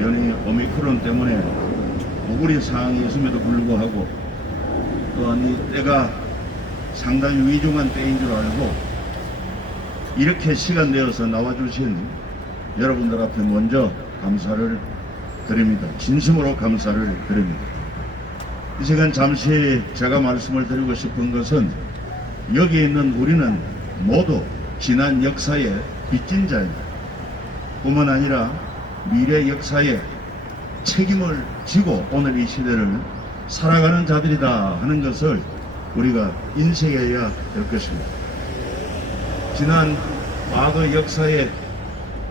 변이 오미크론 때문에 우울의 상황이 있음에도 불구하고 또한 이 때가 상당히 위중한 때인 줄 알고 이렇게 시간 내어서 나와주신 여러분들 앞에 먼저 감사를 드립니다. 진심으로 감사를 드립니다. 이 시간 잠시 제가 말씀을 드리고 싶은 것은 여기 있는 우리는 모두 지난 역사의 빚진 자입니다. 뿐만 아니라 미래 역사에 책임을 지고 오늘 이 시대를 살아가는 자들이다 하는 것을 우리가 인식해야 될 것입니다. 지난 과거 역사에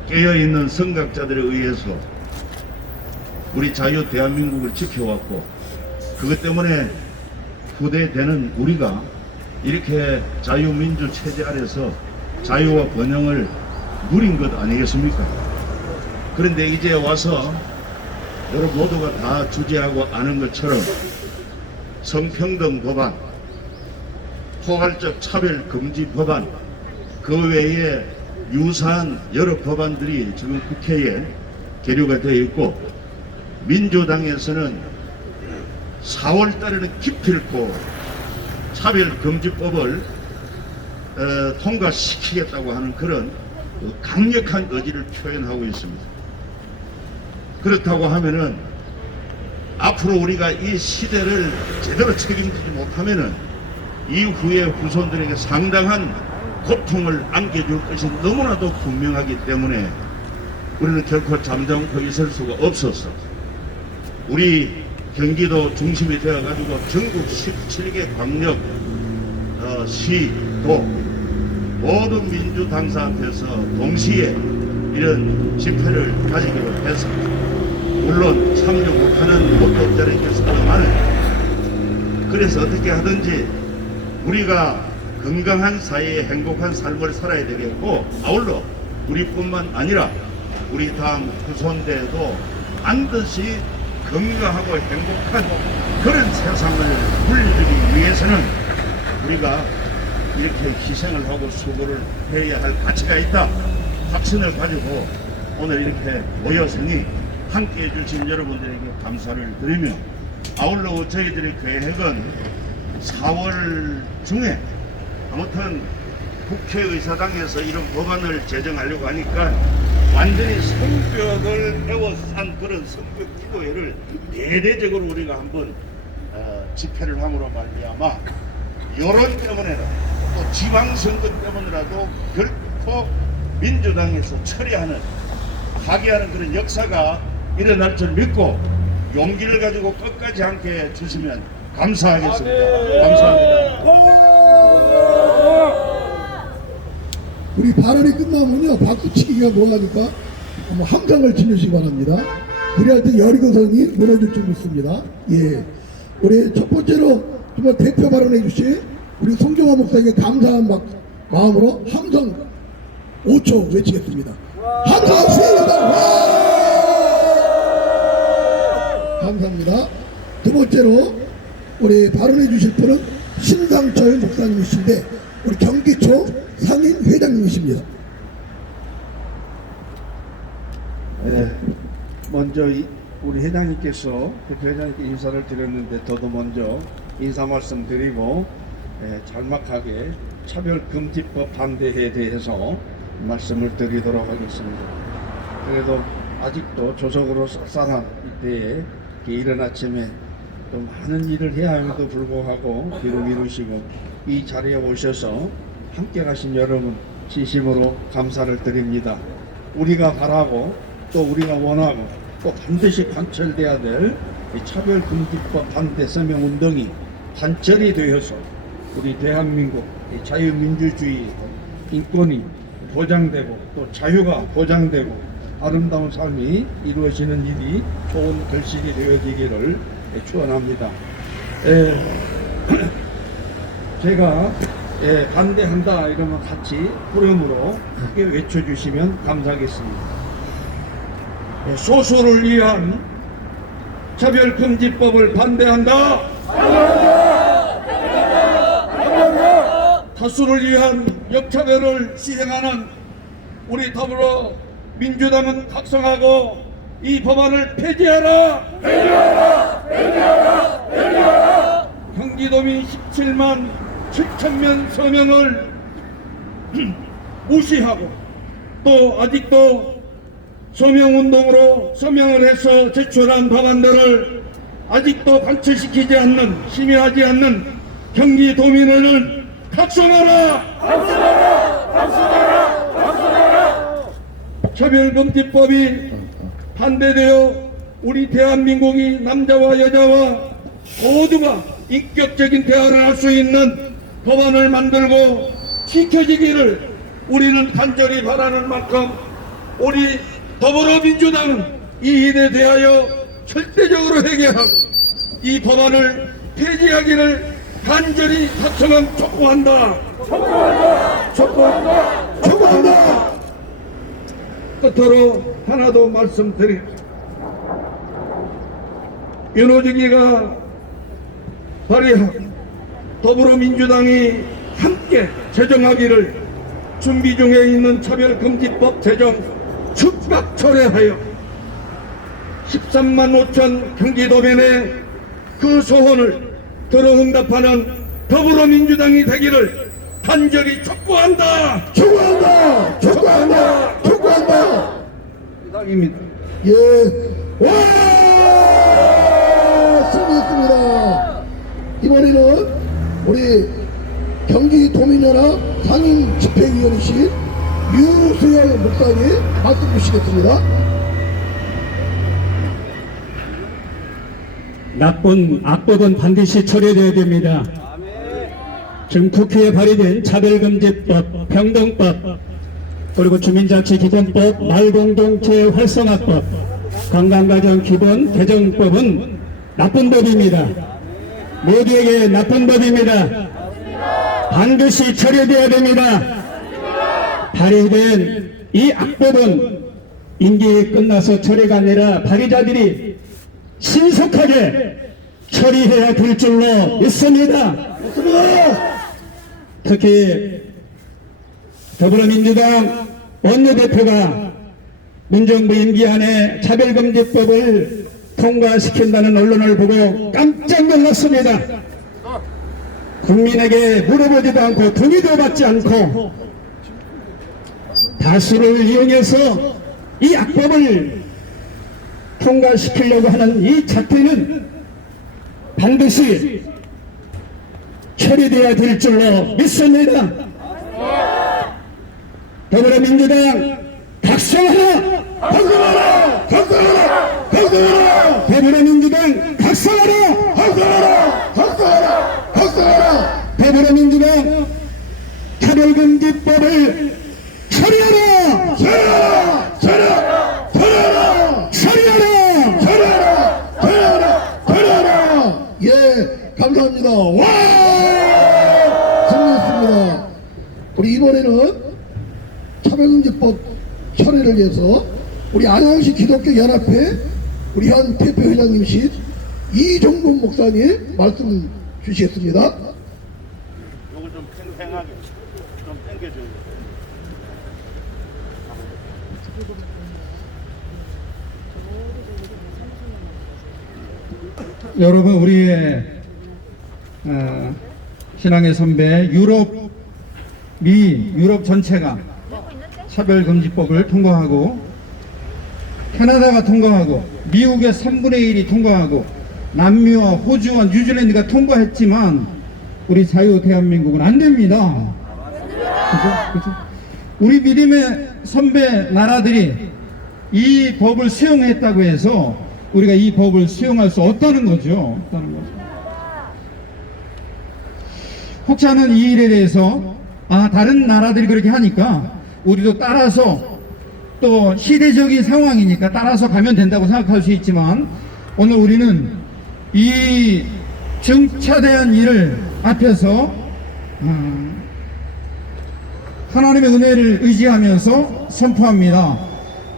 깨어있는 선각자들에 의해서 우리 자유 대한민국을 지켜왔고 그것 때문에 후대되는 우리가 이렇게 자유민주 체제 아래서 자유와 번영을 누린 것 아니겠습니까? 그런데 이제 와서 여러분 모두가 다 주제하고 아는 것처럼 성평등 법안, 포괄적 차별 금지 법안, 그 외에 유사한 여러 법안들이 지금 국회에 계류가 되어 있고 민주당에서는 4월 달에는 기필코 차별금지법을 통과시키겠다고 하는 그런 강력한 의지를 표현하고 있습니다. 그렇다고 하면은 앞으로 우리가 이 시대를 제대로 책임지지 못하면은 이후에 후손들에게 상당한 고통을 안겨줄 것이 너무나도 분명하기 때문에 우리는 결코 잠잠코 있을 수가 없었어. 우리 경기도 중심이 되어가지고 전국 17개 광역 시도 모든 민주당사 앞에서 동시에 이런 집회를 가지기로 했습니다. 물론 참여 못하는 목격자를 있겠습니다. 그래서 어떻게 하든지 우리가 건강한 사회에 행복한 삶을 살아야 되겠고 아울러 우리뿐만 아니라 우리 다음 후손대도 반드시 건강하고 행복한 그런 세상을 물리주기 위해서는 우리가 이렇게 희생을 하고 수고를 해야 할 가치가 있다 확신을 가지고 오늘 이렇게 모였으니 함께 해주신 여러분들에게 감사를 드리며 아울러 저희들의 계획은 4월 중에 아무튼 국회의사당에서 이런 법안을 제정하려고 하니까 완전히 성벽을 에워싼 그런 성벽 기도회를 대대적으로 우리가 한번 집회를 함으로 말미암아 여론 때문에라도 또 지방선거 때문에라도 결코 민주당에서 처리하는 파괴하는 그런 역사가 일어날 줄 믿고 용기를 가지고 끝까지 함께 해주시면 감사하겠습니다. 감사합니다. 우리 발언이 끝나면요 박수치기가 뭐하니까 함성을 치르시기 바랍니다. 그래야 때 여리고성이 무너질 줄 믿습니다. 예, 우리 첫 번째로 정말 대표 발언해 주신 우리 송정화 목사에게 감사한 마음으로 함성 5초 외치겠습니다. 함성 시작! 감사합니다. 두 번째로 우리 발언해 주실 분은 신강철 목사님이신데 우리 경기초 상인 회장님이십니다. 네, 먼저 우리 회장님께서 대표 회장님께 인사를 드렸는데 저도 먼저 인사 말씀 드리고 잘막하게 차별금지법 반대에 대해서 말씀을 드리도록 하겠습니다. 그래도 아직도 조석으로 쌀쌀한 이때에 이른 아침에 또 많은 일을 해야 함에도 불구하고 뒤로 미루시고 이 자리에 오셔서 함께 가신 여러분 진심으로 감사를 드립니다. 우리가 바라고 또 우리가 원하고 또 반드시 관철돼야 될 차별금지법 반대 서명운동이 관철이 되어서 우리 대한민국 자유민주주의 인권이 보장되고 또 자유가 보장되고 아름다운 삶이 이루어지는 일이 좋은 결실이 되어지기를 축원합니다. 제가 반대한다 이러면 같이 후렴으로 크게 외쳐주시면 감사하겠습니다. 소수를 위한 차별금지법을 반대한다. 다수를 위한 역차별을 시행하는 우리 더불어 민주당은 각성하고 이 법안을 폐지하라! 폐지하라! 경기도민 17만 7천명 서명을 무시하고 또 아직도 서명운동으로 서명을 해서 제출한 법안들을 아직도 관철시키지 않는, 심의하지 않는 경기도민회를 각성하라! 차별금지법이 반대되어 우리 대한민국이 남자와 여자와 모두가 인격적인 대화를 할 수 있는 법안을 만들고 지켜지기를 우리는 간절히 바라는 만큼 우리 더불어민주당은 이 일에 대하여 절대적으로 회개하고 이 법안을 폐지하기를 간절히 각성한 촉구한다. 촉구한다. 끝으로 하나 더 말씀드리겠습니다. 윤호중이가 발의하고 더불어민주당이 함께 제정하기를 준비 중에 있는 차별금지법 제정 즉각 철회하여 13만 5천 경기도민의 그 소원을 들어 응답하는 더불어민주당이 되기를 간절히 촉구한다. 촉구한다. 이상입니다. 예. 와! 승리했습니다. 이번에는 우리 경기도민연합 상임 집행위원이신 유수영 목사님 말씀 주시겠습니다. 나쁜 악법은 반드시 처리되어야 됩니다. 지금 국회에 발의된 차별금지법, 평등법, 그리고 주민자치기본법, 말공동체 활성화법, 관광가정기본 개정법은 나쁜 법입니다. 모두에게 나쁜 법입니다. 반드시 처리되어야 됩니다. 발의된 이 악법은 임기 끝나서 처리가 아니라 발의자들이 신속하게 처리해야 될 줄로 믿습니다. 특히 더불어민주당 원내대표가 문정부 임기 안에 차별금지법을 통과시킨다는 언론을 보고 깜짝 놀랐습니다. 국민에게 물어보지도 않고 동의도 받지 않고 다수를 이용해서 이 악법을 통과시키려고 하는 이 자태는 반드시 처리되어야 될 줄로 믿습니다. 더불어민주당 각성하라! 더불어민주당 각성하라! 더불어민주당 차별금지법을 처리하라! 예, 감사합니다. 와! 승리했습니다. 우리 이번에는 차별금지법 철회를 위해서 우리 안양시 기독교 연합회 우리 현 대표 회장님이신 이종범 목사님 말씀 주시겠습니다. 요걸 좀 팽팽하게 좀 당겨줘요. 여러분, 우리의 신앙의 선배 유럽 전체가 차별금지법을 통과하고 캐나다가 통과하고 미국의 3분의 1이 통과하고 남미와 호주와 뉴질랜드가 통과했지만 우리 자유 대한민국은 안 됩니다. 그죠? 우리 믿음의 선배 나라들이 이 법을 수용했다고 해서 우리가 이 법을 수용할 수 없다는 거죠. 혹자는 이 일에 대해서 다른 나라들이 그렇게 하니까 우리도 따라서 또 시대적인 상황이니까 따라서 가면 된다고 생각할 수 있지만 오늘 우리는 이 중차대한 일을 앞에서 하나님의 은혜를 의지하면서 선포합니다.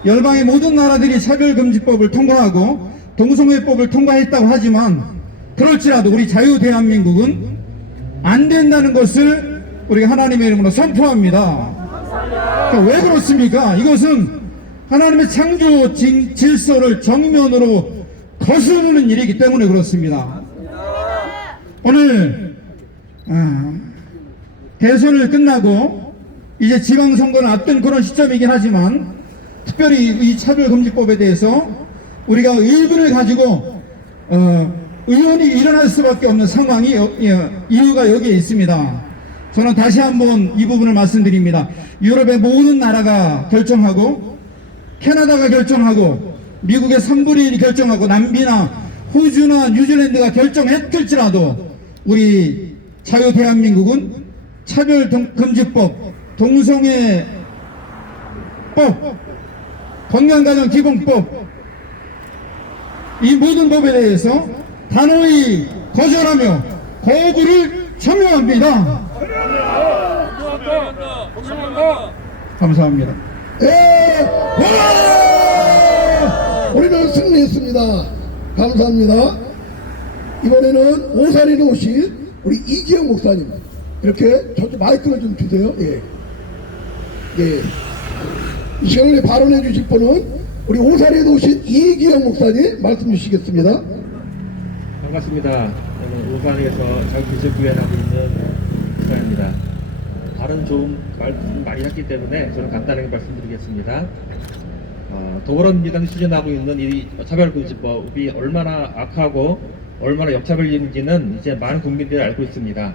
열방의 모든 나라들이 차별금지법을 통과하고 동성애법을 통과했다고 하지만 그럴지라도 우리 자유 대한민국은 안 된다는 것을 우리가 하나님의 이름으로 선포합니다. 그러니까 왜 그렇습니까? 이것은 하나님의 창조 질서를 정면으로 거스르는 일이기 때문에 그렇습니다. 오늘 대선을 끝나고 이제 지방선거를 앞둔 그런 시점이긴 하지만 특별히 이 차별금지법에 대해서 우리가 의문을 가지고 의원이 일어날 수밖에 없는 상황이 이유가 여기에 있습니다. 저는 다시 한번 이 부분을 말씀드립니다. 유럽의 모든 나라가 결정하고 캐나다가 결정하고 미국의 3분의 1이 결정하고 남미나 호주나 뉴질랜드가 결정했을지라도 우리 자유 대한민국은 차별금지법, 동성애법, 건강가정기본법 이 모든 법에 대해서 단호히 거절하며 거부를 청명합니다. 감사합니다. 예! 와! 우리는 승리했습니다. 감사합니다. 이번에는 오산에 오신 우리 이기영 목사님, 이렇게 저쪽 마이크를 좀 주세요. 예. 예. 이 시간에 발언해 주실 분은 우리 오산에 오신 이기영 목사님 말씀 주시겠습니다. 반갑습니다. 저는 오산에서 장기적구에 하고 있는 목사입니다. 발언 좀 많이 했기 때문에 저는 간단하게 말씀드리겠습니다. 더불어민주당이 추진하고 있는 이 차별금지법이 얼마나 악하고 얼마나 역차별적인지는 이제 많은 국민들이 알고 있습니다.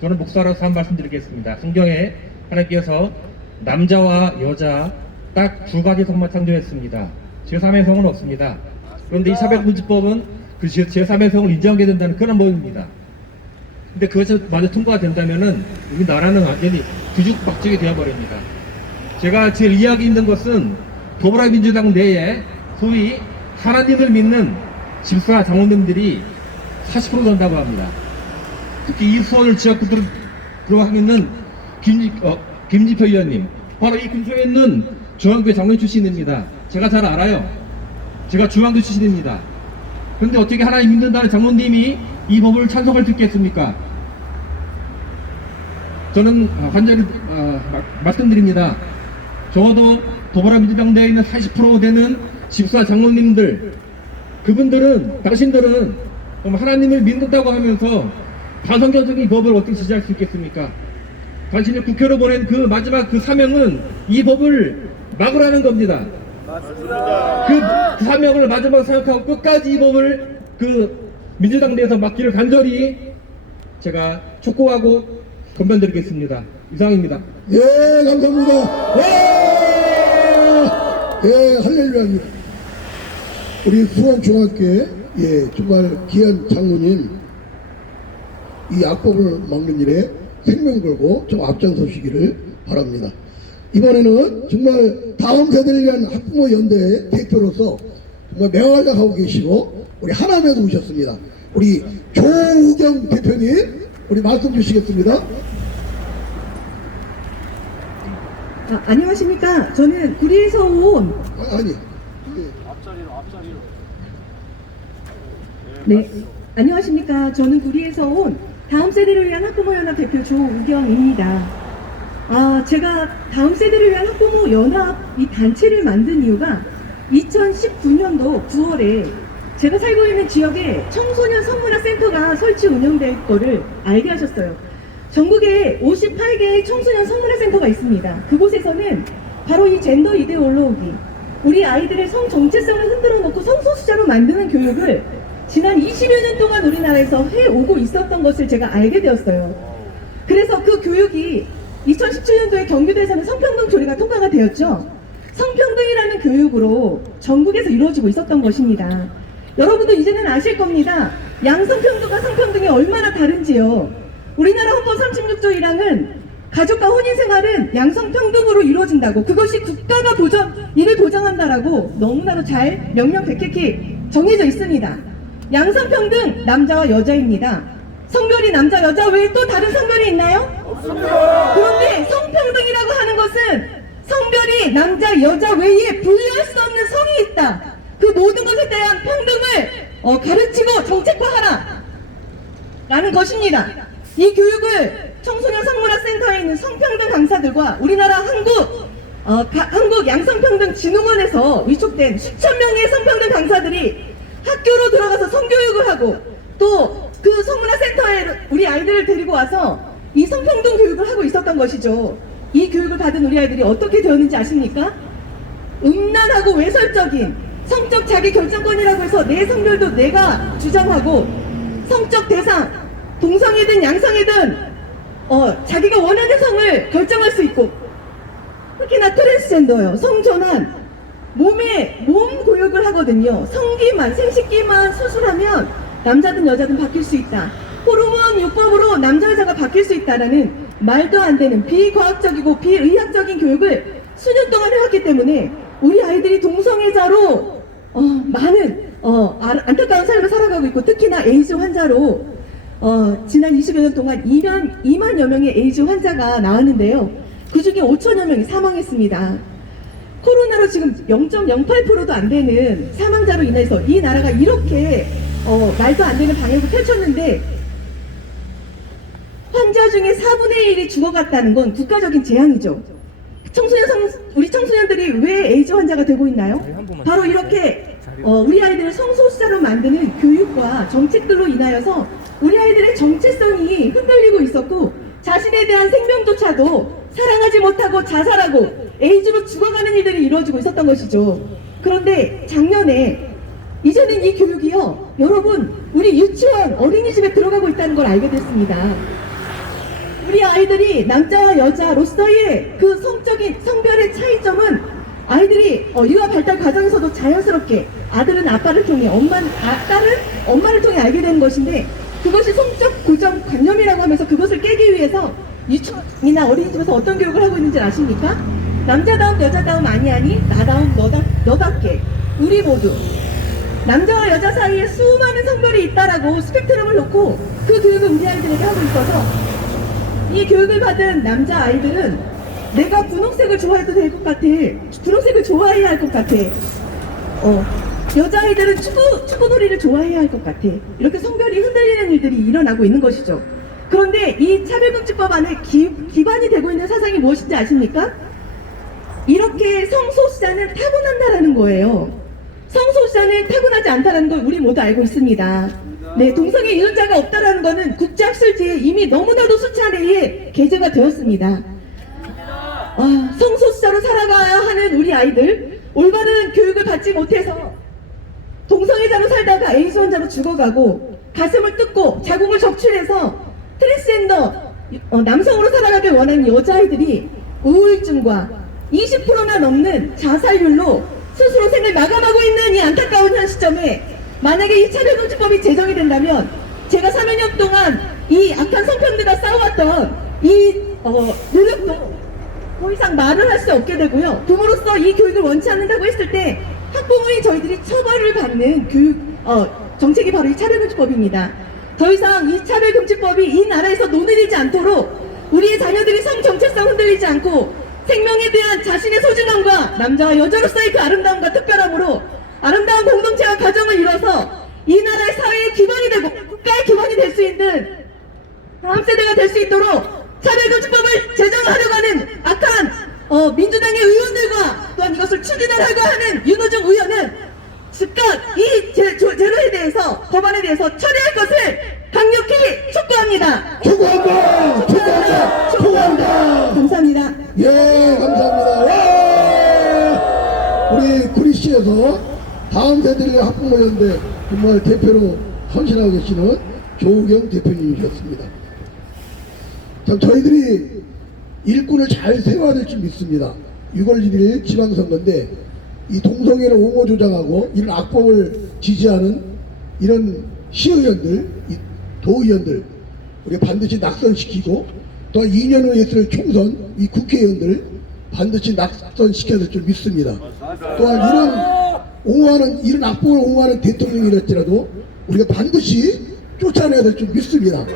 저는 목사로서 한 말씀 드리겠습니다. 성경에 하나님께서 남자와 여자 딱 두 가지 성만 창조했습니다. 제3의 성은 없습니다. 그런데 이 차별금지법은 그 제3의 성을 인정하게 된다는 그런 법입니다. 근데 그것이 만약 통과가 된다면은 우리나라는 완전히 뒤죽박죽이 되어버립니다. 제가 제일 이야기 있는 것은 더불어민주당 내에 소위 하나님을 믿는 집사 장로님들이 40% 된다고 합니다. 특히 이 후원을 지역구 들어가고 있는 김지표 의원님, 바로 이 근처에 있는 중앙교회 장로님 출신입니다. 제가 잘 알아요. 제가 중앙교 출신입니다. 그런데 어떻게 하나님 믿는다는 장로님이 이 법을 찬성할 수 있겠습니까? 저는 간절히 말씀드립니다. 적어도 더불어민주당 내에 있는 40% 되는 집사 장로님들, 그분들은, 당신들은 하나님을 믿는다고 하면서 반성경적인 법을 어떻게 지지할 수 있겠습니까? 당신이 국회로 보낸 그 마지막 그 사명은 이 법을 막으라는 겁니다. 맞습니다. 그 사명을 마지막으로 생각하고 끝까지 이 법을 민주당 내에서 막기를 간절히 제가 촉구하고 건면드리겠습니다. 이상입니다. 예, 감사합니다. 예, 할렐루야입니다. 우리 수원중학교에 정말 귀한 장로님 이 악법을 막는 일에 생명 걸고 좀 앞장서시기를 바랍니다. 이번에는 정말 다음 세대를 위한 학부모 연대 대표로서 정말 맹활약하고 계시고 우리 하남에도 오셨습니다. 우리 조우경 대표님 우리 말씀 주시겠습니다. 안녕하십니까. 저는 구리에서 온 네, 안녕하십니까. 저는 구리에서 온 다음 세대를 위한 학부모 연합 대표 조우경입니다. 제가 다음 세대를 위한 학부모 연합 이 단체를 만든 이유가 2019년도 9월에 제가 살고 있는 지역에 청소년 성문화센터가 설치 운영될 거를 알게 하셨어요. 전국에 58개의 청소년 성문화센터가 있습니다. 그곳에서는 바로 이 젠더 이데올로기, 우리 아이들의 성 정체성을 흔들어 놓고 성소수자로 만드는 교육을 지난 20여 년 동안 우리나라에서 해오고 있었던 것을 제가 알게 되었어요. 그래서 그 교육이 2017년도에 경기도에서는 성평등 조례가 통과가 되었죠. 성평등이라는 교육으로 전국에서 이루어지고 있었던 것입니다. 여러분도 이제는 아실 겁니다. 양성평등과 성평등이 얼마나 다른지요. 우리나라 헌법 36조 1항은 가족과 혼인생활은 양성평등으로 이루어진다고, 그것이 국가가 이를 보장한다라고 너무나도 잘 명명백백히 정해져 있습니다. 양성평등 남자와 여자입니다. 성별이 남자 여자 외에 또 다른 성별이 있나요? 없습니다. 그런데 성평등이라고 하는 것은 성별이 남자 여자 외에 분류할 수 없는 성이 있다. 그 모든 것에 대한 평등을 가르치고 정책화하라 라는 것입니다. 이 교육을 청소년 성문화센터에 있는 성평등 강사들과 우리나라 한국 한국 양성평등진흥원에서 위촉된 수천 명의 성평등 강사들이 학교로 들어가서 성교육을 하고 또 그 성문화센터에 우리 아이들을 데리고 와서 이 성평등 교육을 하고 있었던 것이죠. 이 교육을 받은 우리 아이들이 어떻게 되었는지 아십니까? 음란하고 외설적인 성적 자기 결정권이라고 해서 내 성별도 내가 주장하고 성적 대상, 동성이든 양성이든 자기가 원하는 성을 결정할 수 있고 특히나 트랜스젠더요. 성전환, 몸 교육을 하거든요. 성기만, 생식기만 수술하면 남자든 여자든 바뀔 수 있다. 호르몬 요법으로 남자 여자가 바뀔 수 있다라는 말도 안 되는 비과학적이고 비의학적인 교육을 수년 동안 해왔기 때문에 우리 아이들이 동성애자로 많은 안타까운 삶을 살아가고 있고 특히나 에이즈 환자로 지난 20여 년 동안 2만여 명의 에이즈 환자가 나왔는데요. 그 중에 5천여 명이 사망했습니다. 코로나로 지금 0.08%도 안 되는 사망자로 인해서 이 나라가 이렇게 말도 안 되는 방역을 펼쳤는데 환자 중에 4분의 1이 죽어갔다는 건 국가적인 재앙이죠. 우리 청소년들이 왜 에이즈 환자가 되고 있나요? 바로 이렇게 우리 아이들을 성소수자로 만드는 교육과 정책들로 인하여서 우리 아이들의 정체성이 흔들리고 있었고 자신에 대한 생명조차도 사랑하지 못하고 자살하고 에이즈로 죽어가는 일들이 이루어지고 있었던 것이죠. 그런데 작년에 이제는 이 교육이요, 여러분, 우리 유치원, 어린이집에 들어가고 있다는 걸 알게 됐습니다. 우리 아이들이 남자와 여자로서의 그 성적인 성별의 차이점은 아이들이 유아 발달 과정에서도 자연스럽게 아들은 아빠를 통해 딸은 엄마를 통해 알게 되는 것인데 그것이 성적 고정관념이라고 하면서 그것을 깨기 위해서 유치원이나 어린이집에서 어떤 교육을 하고 있는지 아십니까? 남자다움 여자다움 아니 나다움 너답게 우리 모두 남자와 여자 사이에 수많은 성별이 있다라고 스펙트럼을 놓고 그 교육을 우리 아이들에게 하고 있어서 이 교육을 받은 남자 아이들은 내가 분홍색을 좋아해도 될 것 같아. 분홍색을 좋아해야 할 것 같아. 여자아이들은 축구놀이를 좋아해야 할 것 같아. 이렇게 성별이 흔들리는 일들이 일어나고 있는 것이죠. 그런데 이 차별금지법 안에 기반이 되고 있는 사상이 무엇인지 아십니까? 이렇게 성소수자는 타고난다라는 거예요. 성소수자는 타고나지 않다는 걸 우리 모두 알고 있습니다. 네, 동성애 유전자가 없다라는 것은 국제학술지에 이미 너무나도 수차례에 게재가 되었습니다. 성소수자로 살아가야 하는 우리 아이들, 올바른 교육을 받지 못해서 동성애자로 살다가 에이즈 환자로 죽어가고 가슴을 뜯고 자궁을 적출해서 트랜스젠더 남성으로 살아가길 원하는 여자아이들이 우울증과 20%나 넘는 자살률로 스스로 생을 마감하고 있는 이 안타까운 현 시점에 만약에 이 차별금지법이 제정이 된다면 제가 3년 동안 이 악한 성평등과 싸워왔던 이 노력도 더 이상 말을 할 수 없게 되고요. 부모로서 이 교육을 원치 않는다고 했을 때 학부모인 저희들이 처벌을 받는 교육 정책이 바로 이 차별금지법입니다. 더 이상 이 차별금지법이 이 나라에서 논의되지 않도록 우리의 자녀들이 성 정체성 흔들리지 않고 생명에 대한 자신의 소중함과 남자와 여자로서의 그 아름다움과 특별함으로 아름다운 공동체와 가정을 이뤄서 이 나라의 사회의 기반이 되고 국가의 기반이 될 수 있는 다음 세대가 될 수 있도록 차별금지법을 제정하려고 하는 악한 민주당의 의원들과 또한 이것을 추진하려고 하는 윤호중 의원은 즉각 이 제로에 대해서 법안에 대해서 처리할 것을 강력히 촉구합니다. 촉구한다. 감사합니다. 예, 감사합니다. 와! 우리 구리시에서 다음 세대를 학부모연대 정말 대표로 헌신하고 계시는 조우경 대표님이셨습니다. 참 저희들이 일꾼을 잘 세워야 될 줄 믿습니다. 6월 1일 지방선거인데 이 동성애를 옹호 조장하고 이런 악법을 지지하는 이런 시의원들, 도의원들 우리가 반드시 낙선시키고 또 2년 후에 있을 총선 이 국회의원들 반드시 낙선시켜야 될 줄 믿습니다. 또한 이런 악법을 옹호하는 대통령이랄지라도 우리가 반드시 쫓아내야 될 줄 믿습니다.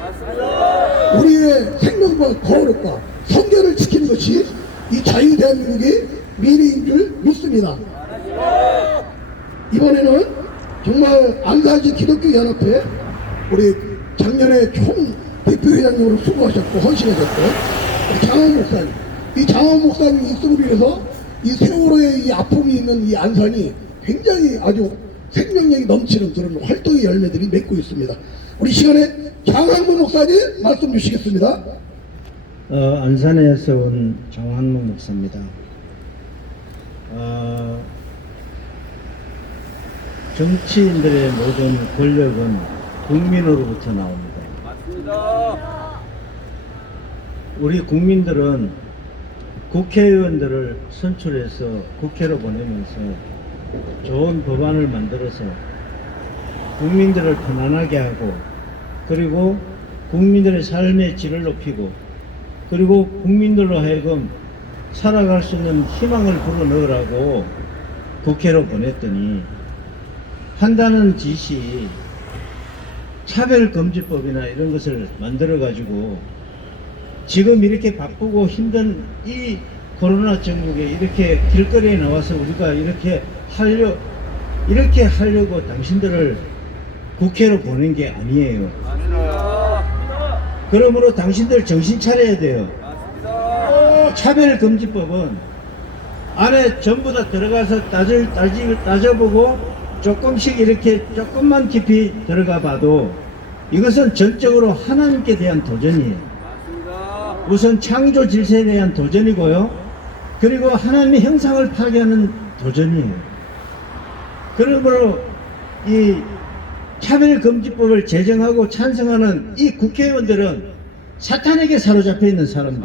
우리의 생명과 거룩과 성결을 지키는 것이 이 자유 대한민국의 미래인 줄 믿습니다. 이번에는 정말 안가지 기독교연합회 우리 작년에 총 대표회장님으로 수고하셨고 헌신하셨고 장원 목사님, 이 장원 목사님 있음으로 인해서 이 세월호의 이 아픔이 있는 이 안산이 굉장히 아주 생명력이 넘치는 그런 활동의 열매들이 맺고 있습니다. 우리 시간에 장항문 목사님 말씀 주시겠습니다. 안산에서 온 장한문 목사입니다. 정치인들의 모든 권력은 국민으로부터 나옵니다. 맞습니다. 우리 국민들은 국회의원들을 선출해서 국회로 보내면서 좋은 법안을 만들어서 국민들을 편안하게 하고, 그리고 국민들의 삶의 질을 높이고, 그리고 국민들로 하여금 살아갈 수 있는 희망을 불어넣으라고 국회로 보냈더니 한다는 짓이 차별금지법이나 이런 것을 만들어 가지고 지금 이렇게 바쁘고 힘든 이 코로나 전국에 이렇게 길거리에 나와서 우리가 이렇게 하려고 당신들을 국회로 보낸 게 아니에요. 그러므로 당신들 정신 차려야 돼요. 차별금지법은 안에 전부 다 들어가서 따져보고 조금씩 이렇게 조금만 깊이 들어가 봐도 이것은 전적으로 하나님께 대한 도전이에요. 우선 창조 질서에 대한 도전이고요. 그리고 하나님의 형상을 파괴하는 도전이에요. 그러므로 이 차별금지법을 제정하고 찬성하는 이 국회의원들은 사탄에게 사로잡혀 있는 사람들.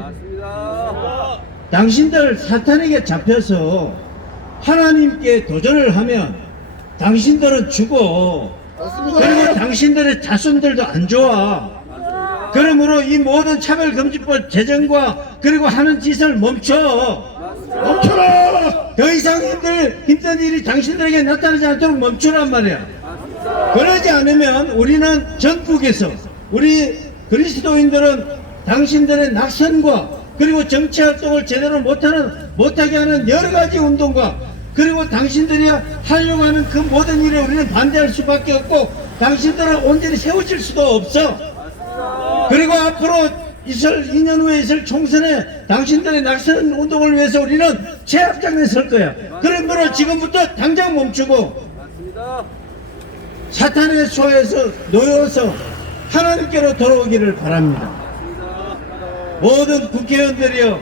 당신들 사탄에게 잡혀서 하나님께 도전을 하면 당신들은 죽어. 그리고 당신들의 자손들도 안 좋아. 그러므로 이 모든 차별금지법 제정과 그리고 하는 짓을 멈춰라. 더 이상 힘든 일이 당신들에게 나타나지 않도록 멈추란 말이야. 그러지 않으면 우리는 전국에서 우리 그리스도인들은 당신들의 낙선과 그리고 정치활동을 제대로 못하게 하는 여러가지 운동과 그리고 당신들이 하려고 하는 그 모든 일에 우리는 반대할 수밖에 없고 당신들은 온전히 세워질 수도 없어. 그리고 앞으로 2년 후에 있을 총선에 당신들의 낙선 운동을 위해서 우리는 제압장에 설 거야. 그러므로 지금부터 당장 멈추고 사탄의 수하에서 놓여서 하나님께로 돌아오기를 바랍니다. 모든 국회의원들이요,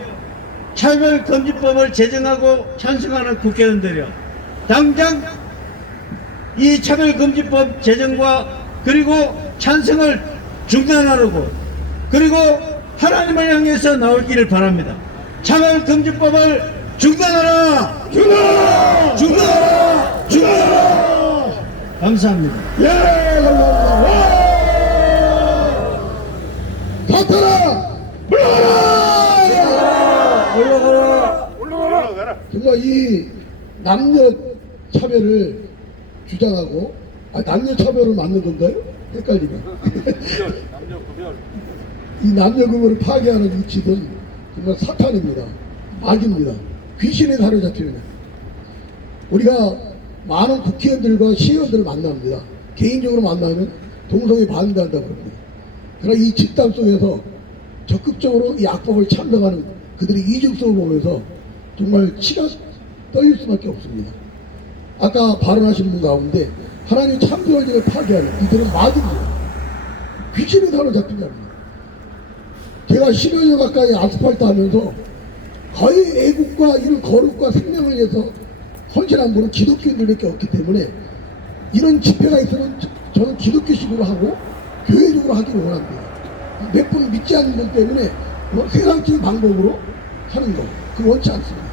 차별금지법을 제정하고 찬성하는 국회의원들이요, 당장 이 차별금지법 제정과 그리고 찬성을 중단하라고, 그리고 하나님을 향해서 나오기를 바랍니다. 차별금지법을 중단하라! 중단하라! 감사합니다. 예, 감사합니다. 사탄아, 물러가라! 정말 이 남녀 차별을 주장하고, 남녀 차별을 맞는 건가요? 헷갈리네. 이 남녀 구별을 파괴하는 이 짓은 정말 사탄입니다. 악입니다. 귀신에 사로잡히는. 우리가 많은 국회의원들과 시의원들을 만납니다. 개인적으로 만나면 동성애 반대한다고 합니다. 그러나 이 집단 속에서 적극적으로 이 악법을 찬성하는 그들의 이중성을 보면서 정말 치가 떨릴 수밖에 없습니다. 아까 발언하신 분 가운데 하나님 창조원리를 파괴하는 이들은 마귀입니다. 귀신에 사로잡힌 자입니다. 제가 10여 년 가까이 아스팔트 하면서 거의 애국과 이런 거룩과 생명을 위해서 헌신한 분은 기독교인들밖에 없기 때문에 이런 집회가 있으면 저는 기독교식으로 하고 교회적으로 하기를 원합니다. 몇 분 믿지 않는 분 때문에 세상적인 방법으로 하는 거 그거 원치 않습니다.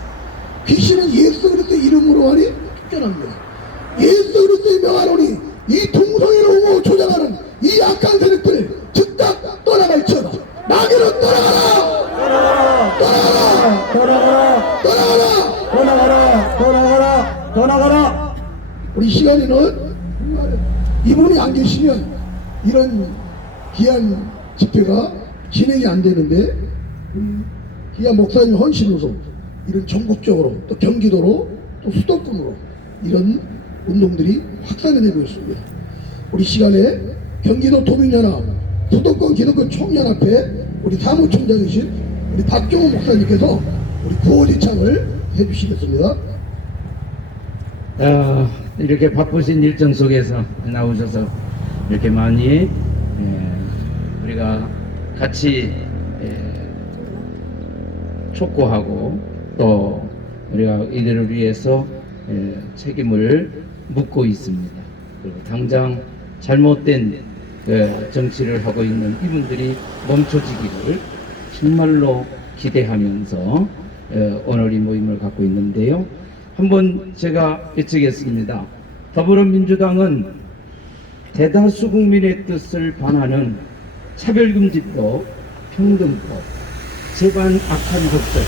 귀신은 예수 그리스도의 이름으로 하니 쫓겨납니다. 예수 그리스도의 명하노니 이 동성애를 옹호 조장하는 이 악한 세력들 즉각 떠나갈지어다. 마귀는 떠나가라! 떠나가라! 우리 시간에는 이분이 안 계시면 이런 귀한 집회가 진행이 안 되는데 귀한 목사님 헌신으로 이런 전국적으로 또 경기도로 또 수도권으로 이런 운동들이 확산이 되고 있습니다. 우리 시간에 경기도 도민연합 수도권 기독교 총연합회 우리 사무총장이신 우리 박종호 목사님께서 우리 구호지창을 해주시겠습니다. 이렇게 바쁘신 일정 속에서 나오셔서 이렇게 많이 우리가 같이 촉구하고 또 우리가 이들을 위해서 책임을 묻고 있습니다. 그리고 당장 잘못된 정치를 하고 있는 이분들이 멈춰지기를 정말로 기대하면서 오늘 이 모임을 갖고 있는데요. 한번 제가 여쭙겠습니다. 더불어민주당은 대다수 국민의 뜻을 반하는 차별금지법, 평등법, 제반 악한 법들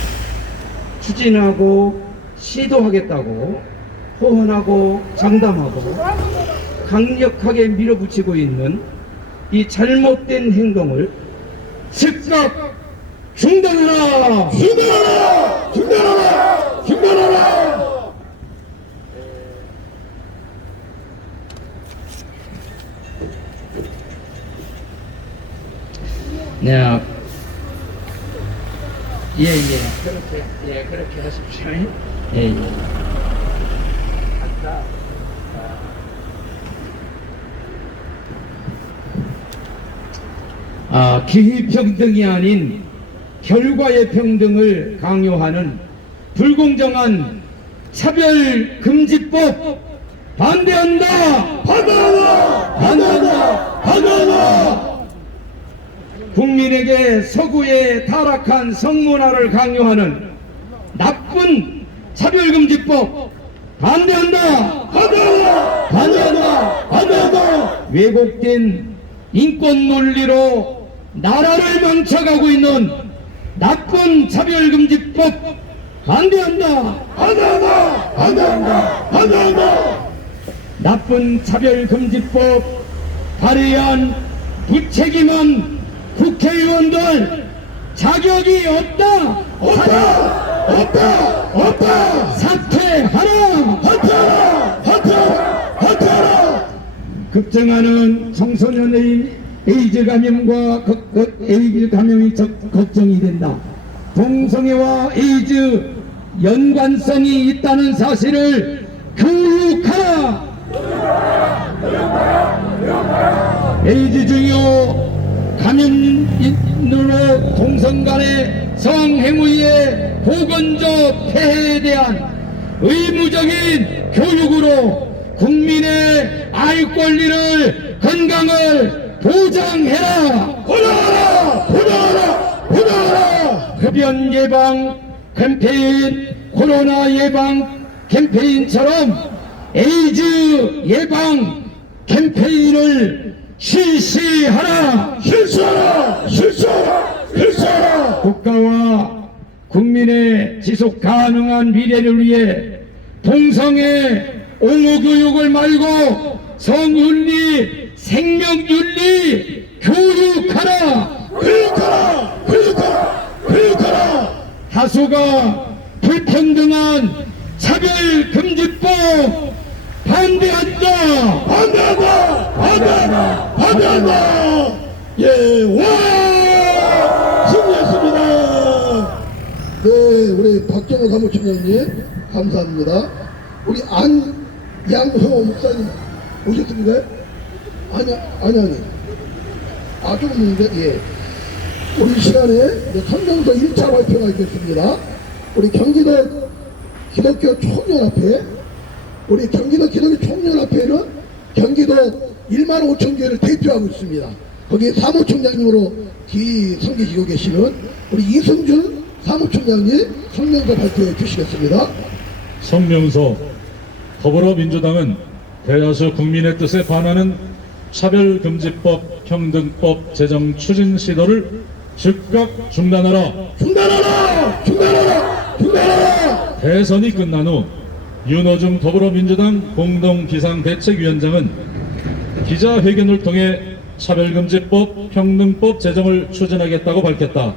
추진하고 시도하겠다고 호언하고 장담하고 강력하게 밀어붙이고 있는 이 잘못된 행동을 즉각 중단하라! 중단하라! 중단하라! 중단하라! 네. 그렇게 하십시오. 예. 기회평등이 아닌 결과의 평등을 강요하는 불공정한 차별금지법 반대한다! 반대한다! 반대한다! 반대한다! 국민에게 서구의 타락한 성문화를 강요하는 나쁜 차별금지법 반대한다! 반대한다! 반대한다! 반대한다! 왜곡된 인권 논리로 나라를 망쳐가고 있는 나쁜 차별금지법 반대한다! 반대한다! 반대한다! 반대한다! 나쁜 차별금지법 발의한 무책임한 국회의원들 자격이 없다! 없다! 없다! 없다! 사퇴하라! 사퇴하라! 사퇴하라! 사퇴하라! 급증하는 청소년의 에이즈 감염과 에이즈 감염이 걱정이 된다. 동성애와 에이즈 연관성이 있다는 사실을 교육하라! 에이즈 중요 감염인으로 동성 간의 성행위의 보건적 폐해에 대한 의무적인 교육으로 국민의 알 권리를 건강을 보장해라! 보장하라! 보장하라! 보장하라! 흡연 예방 캠페인, 코로나 예방 캠페인처럼 에이즈 예방 캠페인을 실시하라! 실시하라! 실시하라! 실시하라! 국가와 국민의 지속 가능한 미래를 위해 동성애 옹호 교육을 말고 성윤리, 생명윤리 교육하라! 교육하라! 교육하라! 교육하라! 다수가 불평등한 차별금지법 반대한다! 반대한다! 반대한다! 반대한다! 예, 와! 승리했습니다. 네, 우리 박정호 사무총장님, 감사합니다. 우리 안양호 목사님 오셨습니까? 아니. 조금 있는데, 예. 우리 시간에 성명서 1차 발표가 있겠습니다. 우리 경기도 기독교 총연합회, 우리 경기도 기독교 총연합회는 경기도 1만 5천 교회를 대표하고 있습니다. 거기에 사무총장님으로 섬기시고 계시는 우리 이승준 사무총장님 성명서 발표해 주시겠습니다. 성명서. 더불어민주당은 대다수 국민의 뜻에 반하는 차별금지법, 평등법 제정 추진 시도를 즉각 중단하라. 중단하라! 중단하라! 중단하라! 대선이 끝난 후 윤호중 더불어민주당 공동비상대책위원장은 기자회견을 통해 차별금지법, 평등법 제정을 추진하겠다고 밝혔다.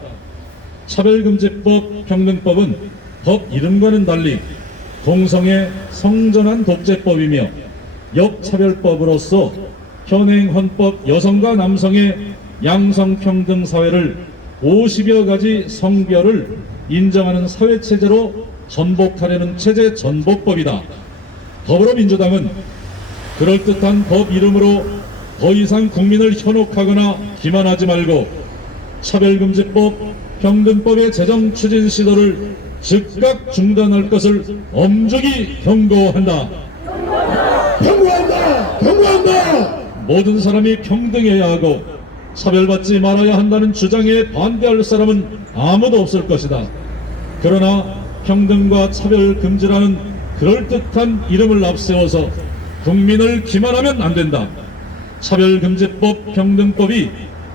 차별금지법, 평등법은 법 이름과는 달리 동성애 성전환 독재법이며 역차별법으로서 현행 헌법 여성과 남성의 양성평등 사회를 50여 가지 성별을 인정하는 사회체제로 전복하려는 체제 전복법이다. 더불어민주당은 그럴듯한 법 이름으로 더 이상 국민을 현혹하거나 기만하지 말고 차별금지법, 평등법의 제정 추진 시도를 즉각 중단할 것을 엄중히 경고한다. 경고한다! 경고한다! 모든 사람이 평등해야 하고 차별받지 말아야 한다는 주장에 반대할 사람은 아무도 없을 것이다. 그러나 평등과 차별금지라는 그럴듯한 이름을 앞세워서 국민을 기만하면 안 된다. 차별금지법, 평등법이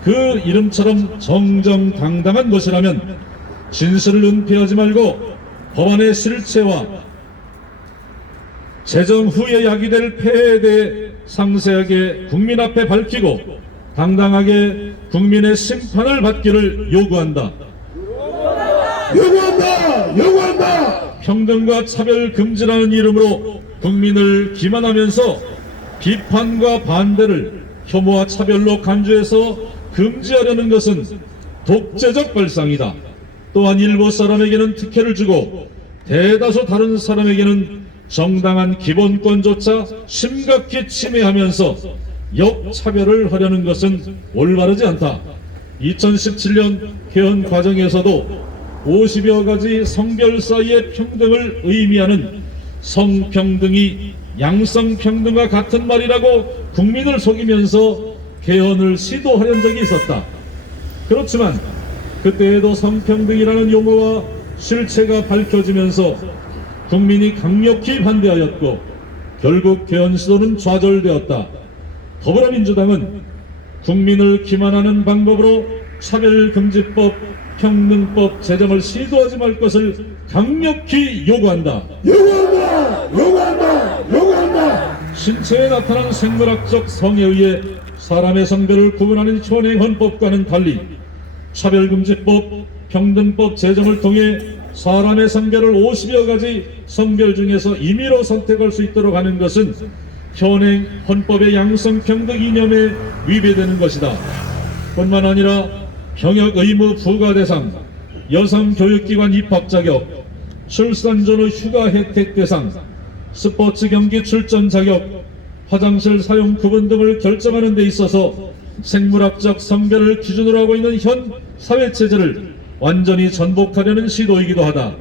그 이름처럼 정정당당한 것이라면 진실을 은폐하지 말고 법안의 실체와 제정 후에 야기될 폐해에 대해 상세하게 국민 앞에 밝히고 당당하게 국민의 심판을 받기를 요구한다. 요구한다! 요구한다! 평등과 차별 금지라는 이름으로 국민을 기만하면서 비판과 반대를 혐오와 차별로 간주해서 금지하려는 것은 독재적 발상이다. 또한 일부 사람에게는 특혜를 주고 대다수 다른 사람에게는 정당한 기본권조차 심각히 침해하면서 역차별을 하려는 것은 올바르지 않다. 2017년 개헌 과정에서도 50여 가지 성별 사이의 평등을 의미하는 성평등이 양성평등과 같은 말이라고 국민을 속이면서 개헌을 시도하려는 적이 있었다. 그렇지만 그때에도 성평등이라는 용어와 실체가 밝혀지면서 국민이 강력히 반대하였고 결국 개헌 시도는 좌절되었다. 더불어민주당은 국민을 기만하는 방법으로 차별금지법, 평등법 제정을 시도하지 말 것을 강력히 요구한다. 요구한다! 요구한다! 요구한다! 신체에 나타난 생물학적 성에 의해 사람의 성별을 구분하는 현행 헌법과는 달리 차별금지법, 평등법 제정을 통해 사람의 성별을 50여 가지 성별 중에서 임의로 선택할 수 있도록 하는 것은 현행 헌법의 양성평등 이념에 위배되는 것이다. 뿐만 아니라 병역 의무 부과 대상, 여성 교육기관 입학 자격, 출산 전후 휴가 혜택 대상, 스포츠 경기 출전 자격, 화장실 사용 구분 등을 결정하는 데 있어서 생물학적 성별을 기준으로 하고 있는 현 사회체제를 완전히 전복하려는 시도이기도 하다.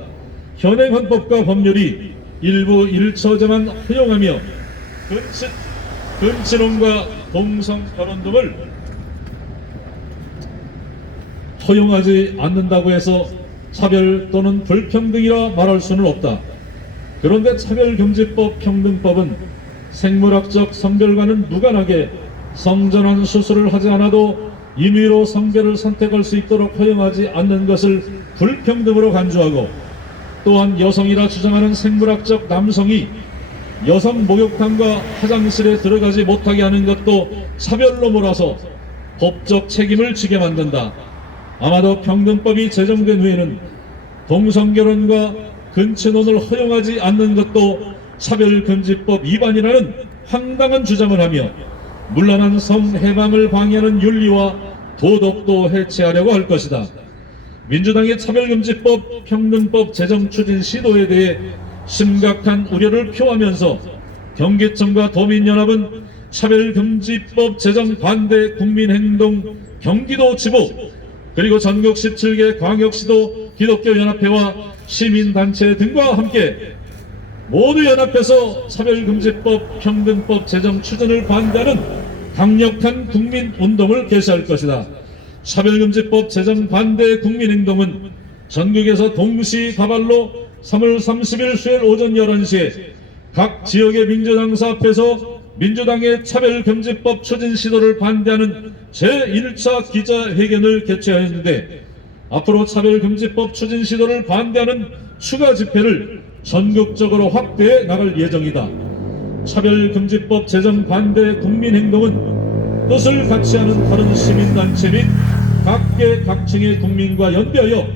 현행 헌법과 법률이 일부 일처제만 허용하며 근친혼과 동성결혼 등을 허용하지 않는다고 해서 차별 또는 불평등이라 말할 수는 없다. 그런데 차별금지법, 평등법은 생물학적 성별과는 무관하게 성전환 수술을 하지 않아도 임의로 성별을 선택할 수 있도록 허용하지 않는 것을 불평등으로 간주하고 또한 여성이라 주장하는 생물학적 남성이 여성 목욕탕과 화장실에 들어가지 못하게 하는 것도 차별로 몰아서 법적 책임을 지게 만든다. 아마도 평등법이 제정된 후에는 동성결혼과 근친혼을 허용하지 않는 것도 차별금지법 위반이라는 황당한 주장을 하며 문란한 성해방을 방해하는 윤리와 도덕도 해체하려고 할 것이다. 민주당의 차별금지법, 평등법 제정 추진 시도에 대해 심각한 우려를 표하면서 경기청과 도민연합은 차별금지법 제정 반대 국민행동 경기도 지부 그리고 전국 17개 광역시도 기독교연합회와 시민단체 등과 함께 모두 연합해서 차별금지법, 평등법 제정 추진을 반대하는 강력한 국민운동을 개시할 것이다. 차별금지법 제정 반대 국민행동은 전국에서 동시다발로 3월 30일 수요일 오전 11시에 각 지역의 민주당사 앞에서 민주당의 차별금지법 추진 시도를 반대하는 제1차 기자회견을 개최하였는데 앞으로 차별금지법 추진 시도를 반대하는 추가 집회를 전국적으로 확대해 나갈 예정이다. 차별금지법 제정 반대 국민행동은 뜻을 같이 하는 다른 시민단체 및 각계 각층의 국민과 연대하여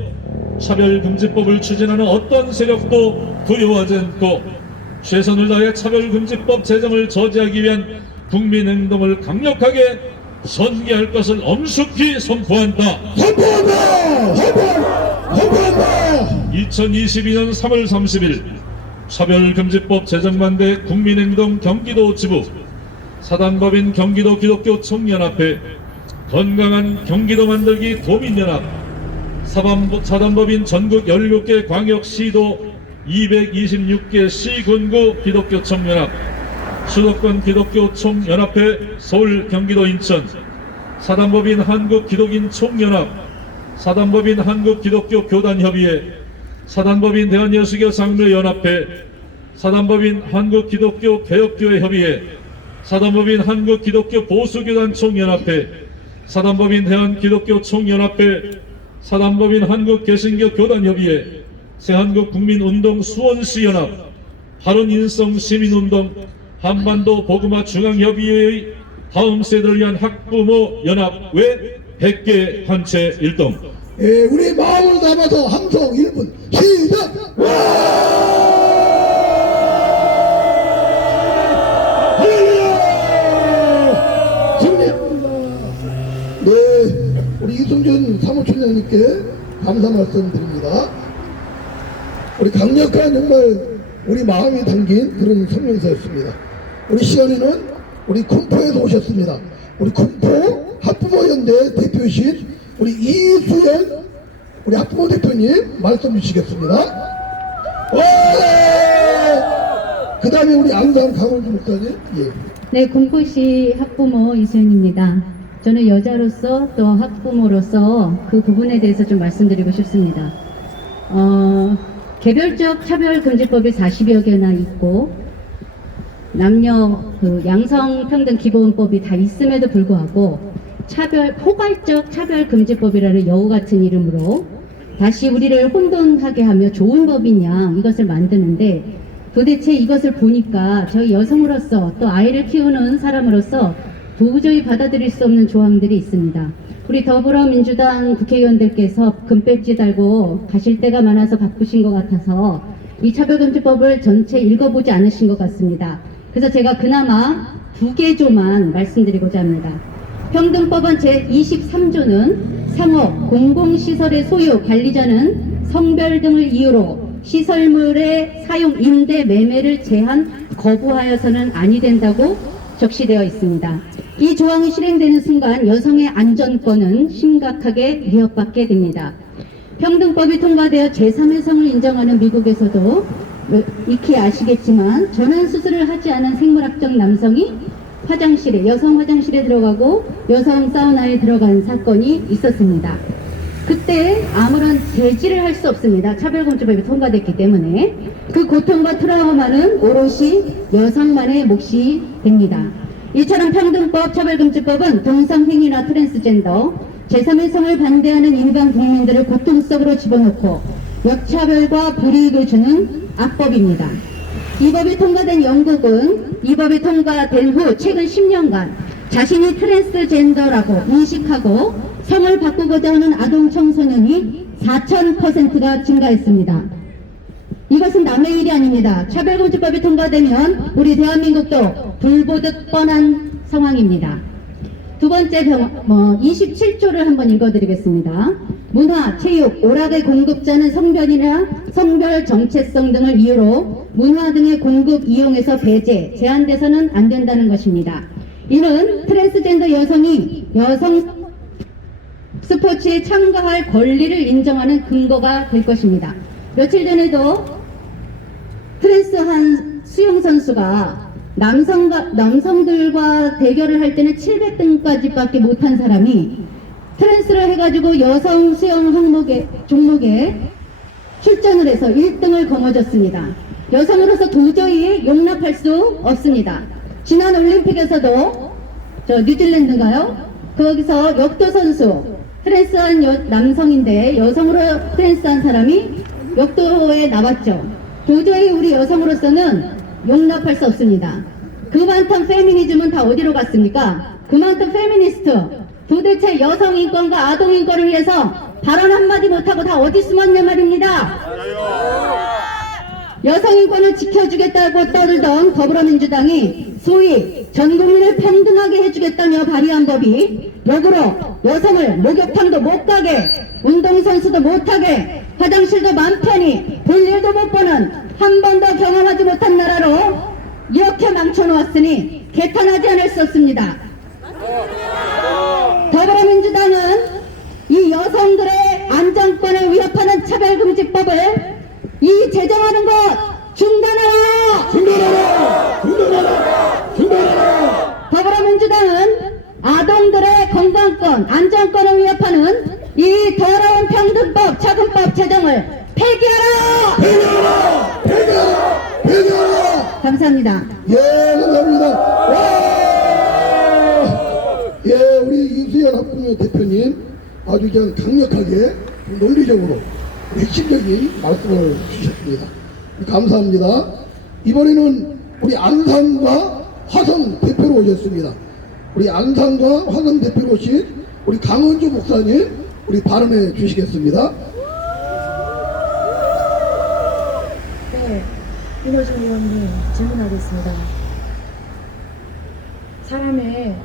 차별금지법을 추진하는 어떤 세력도 두려워하지 않고 최선을 다해 차별금지법 제정을 저지하기 위한 국민행동을 강력하게 선계할 것을 엄숙히 선포한다. 선포한다! 선포한다! 거부한다. 2022년 3월 30일 차별금지법 제정반대 국민행동 경기도 지부 사단법인 경기도 기독교 총연합회 건강한 경기도 만들기 도민연합 사단법인 전국 17개 광역시도 226개 시군구 기독교 총연합 수도권 기독교 총연합회 서울 경기도 인천 사단법인 한국기독인 총연합 사단법인 한국기독교 교단협의회 사단법인 대한예수교 장로연합회 사단법인 한국기독교 개혁교회 협의회 사단법인 한국기독교 보수교단 총연합회 사단법인 대한기독교 총연합회 사단법인 한국개신교 교단협의회 새한국국민운동 수원시연합 바른인성 시민운동 한반도 복음화 중앙협의회의 다음 세대를 위한 학부모 연합 외 100개 단체 일동. 예, 우리 마음을 담아서 함성 1분 시작! 할렐루야! 승리합니다. 네, 우리 이승준 사무총장님께 감사 말씀드립니다. 우리 강력한 정말 우리 마음이 담긴 그런 성명서였습니다. 우리 시간에는 우리 군포에서 오셨습니다. 우리 군포 학부모연대 대표이신 우리 이수연 우리 학부모 대표님 말씀 주시겠습니다. 그 다음에 우리 안산 강원주 목사님. 예. 네, 군포시 학부모 이수연입니다. 저는 여자로서 또 학부모로서 그 부분에 대해서 좀 말씀드리고 싶습니다. 개별적 차별금지법이 40여 개나 있고 남녀 양성평등기본법이 다 있음에도 불구하고 포괄적 차별금지법이라는 여우 같은 이름으로 다시 우리를 혼돈하게 하며 좋은 법인 양 이것을 만드는데 도대체 이것을 보니까 저희 여성으로서 또 아이를 키우는 사람으로서 도저히 받아들일 수 없는 조항들이 있습니다. 우리 더불어민주당 국회의원들께서 금배지 달고 가실 때가 많아서 바쁘신 것 같아서 이 차별금지법을 전체 읽어보지 않으신 것 같습니다. 그래서 제가 그나마 2개조만 말씀드리고자 합니다. 평등법원 제23조는 상업, 공공시설의 소유, 관리자는 성별 등을 이유로 시설물의 사용, 임대, 매매를 제한, 거부하여서는 아니 된다고 적시되어 있습니다. 이 조항이 실행되는 순간 여성의 안전권은 심각하게 위협받게 됩니다. 평등법이 통과되어 제3의 성을 인정하는 미국에서도 익히 아시겠지만 전환 수술을 하지 않은 생물학적 남성이 여성 화장실에 들어가고 여성 사우나에 들어간 사건이 있었습니다. 그때 아무런 제지를 할 수 없습니다. 차별금지법이 통과됐기 때문에 그 고통과 트라우마는 오롯이 여성만의 몫이 됩니다. 이처럼 평등법, 차별금지법은 동성행위나 트랜스젠더, 제3의 성을 반대하는 일반 국민들을 고통 속으로 집어넣고 역차별과 불이익을 주는 악법입니다. 이 법이 통과된 영국은 이 법이 통과된 후 최근 10년간 자신이 트랜스젠더라고 인식하고 성을 바꾸고자 하는 아동 청소년이 4000%가 증가했습니다. 이것은 남의 일이 아닙니다. 차별금지법이 통과되면 우리 대한민국도 불보듯 뻔한 상황입니다. 두 번째 27조를 한번 읽어드리겠습니다. 문화, 체육, 오락의 공급자는 성별이나 성별 정체성 등을 이유로 문화 등의 공급 이용에서 배제, 제한돼서는 안 된다는 것입니다. 이는 트랜스젠더 여성이 여성 스포츠에 참가할 권리를 인정하는 근거가 될 것입니다. 며칠 전에도 트랜스한 수영선수가 남성들과 대결을 할 때는 700등까지밖에 못한 사람이 트랜스를 해가지고 여성 수영 종목에 출전을 해서 1등을 거머쥐었습니다. 여성으로서 도저히 용납할 수 없습니다. 지난 올림픽에서도 뉴질랜드인가요? 거기서 역도 선수 트랜스한 남성인데 여성으로 트랜스한 사람이 역도에 나왔죠. 도저히 우리 여성으로서는 용납할 수 없습니다. 그 많던 페미니즘은 다 어디로 갔습니까? 그 많던 페미니스트 도대체 여성 인권과 아동 인권을 위해서 발언 한마디 못하고 다 어디 숨었냐 말입니다. 여성 인권을 지켜주겠다고 떠들던 더불어민주당이 소위 전 국민을 평등하게 해주겠다며 발의한 법이 역으로 여성을 목욕탕도 못 가게, 운동선수도 못하게, 화장실도 맘 편히 볼 일도 못 보는 한 번도 경험하지 못한 나라로 이렇게 망쳐놓았으니 개탄하지 않을 수 없습니다. 더불어민주당은 이 여성들의 안전권을 위협하는 차별금지법을 이 제정하는 것 중단하라! 중단하라! 중단하라! 중단하라! 더불어민주당은 아동들의 건강권, 안전권을 위협하는 이 더러운 평등법, 차근법 제정을 폐기하라! 폐기하라! 폐기하라! 폐기하라! 감사합니다. 예, 감사합니다. 와! 예, 우리 이수연 학부모 대표님 아주 그냥 강력하게 논리적으로 핵심적인 말씀을 주셨습니다. 감사합니다. 이번에는 우리 안산과 화성 대표로 오셨습니다. 우리 안산과 화성 대표로 오신 우리 강원주 목사님 우리 발언해 주시겠습니다. 네, 윤호중 의원님 질문하겠습니다. 사람의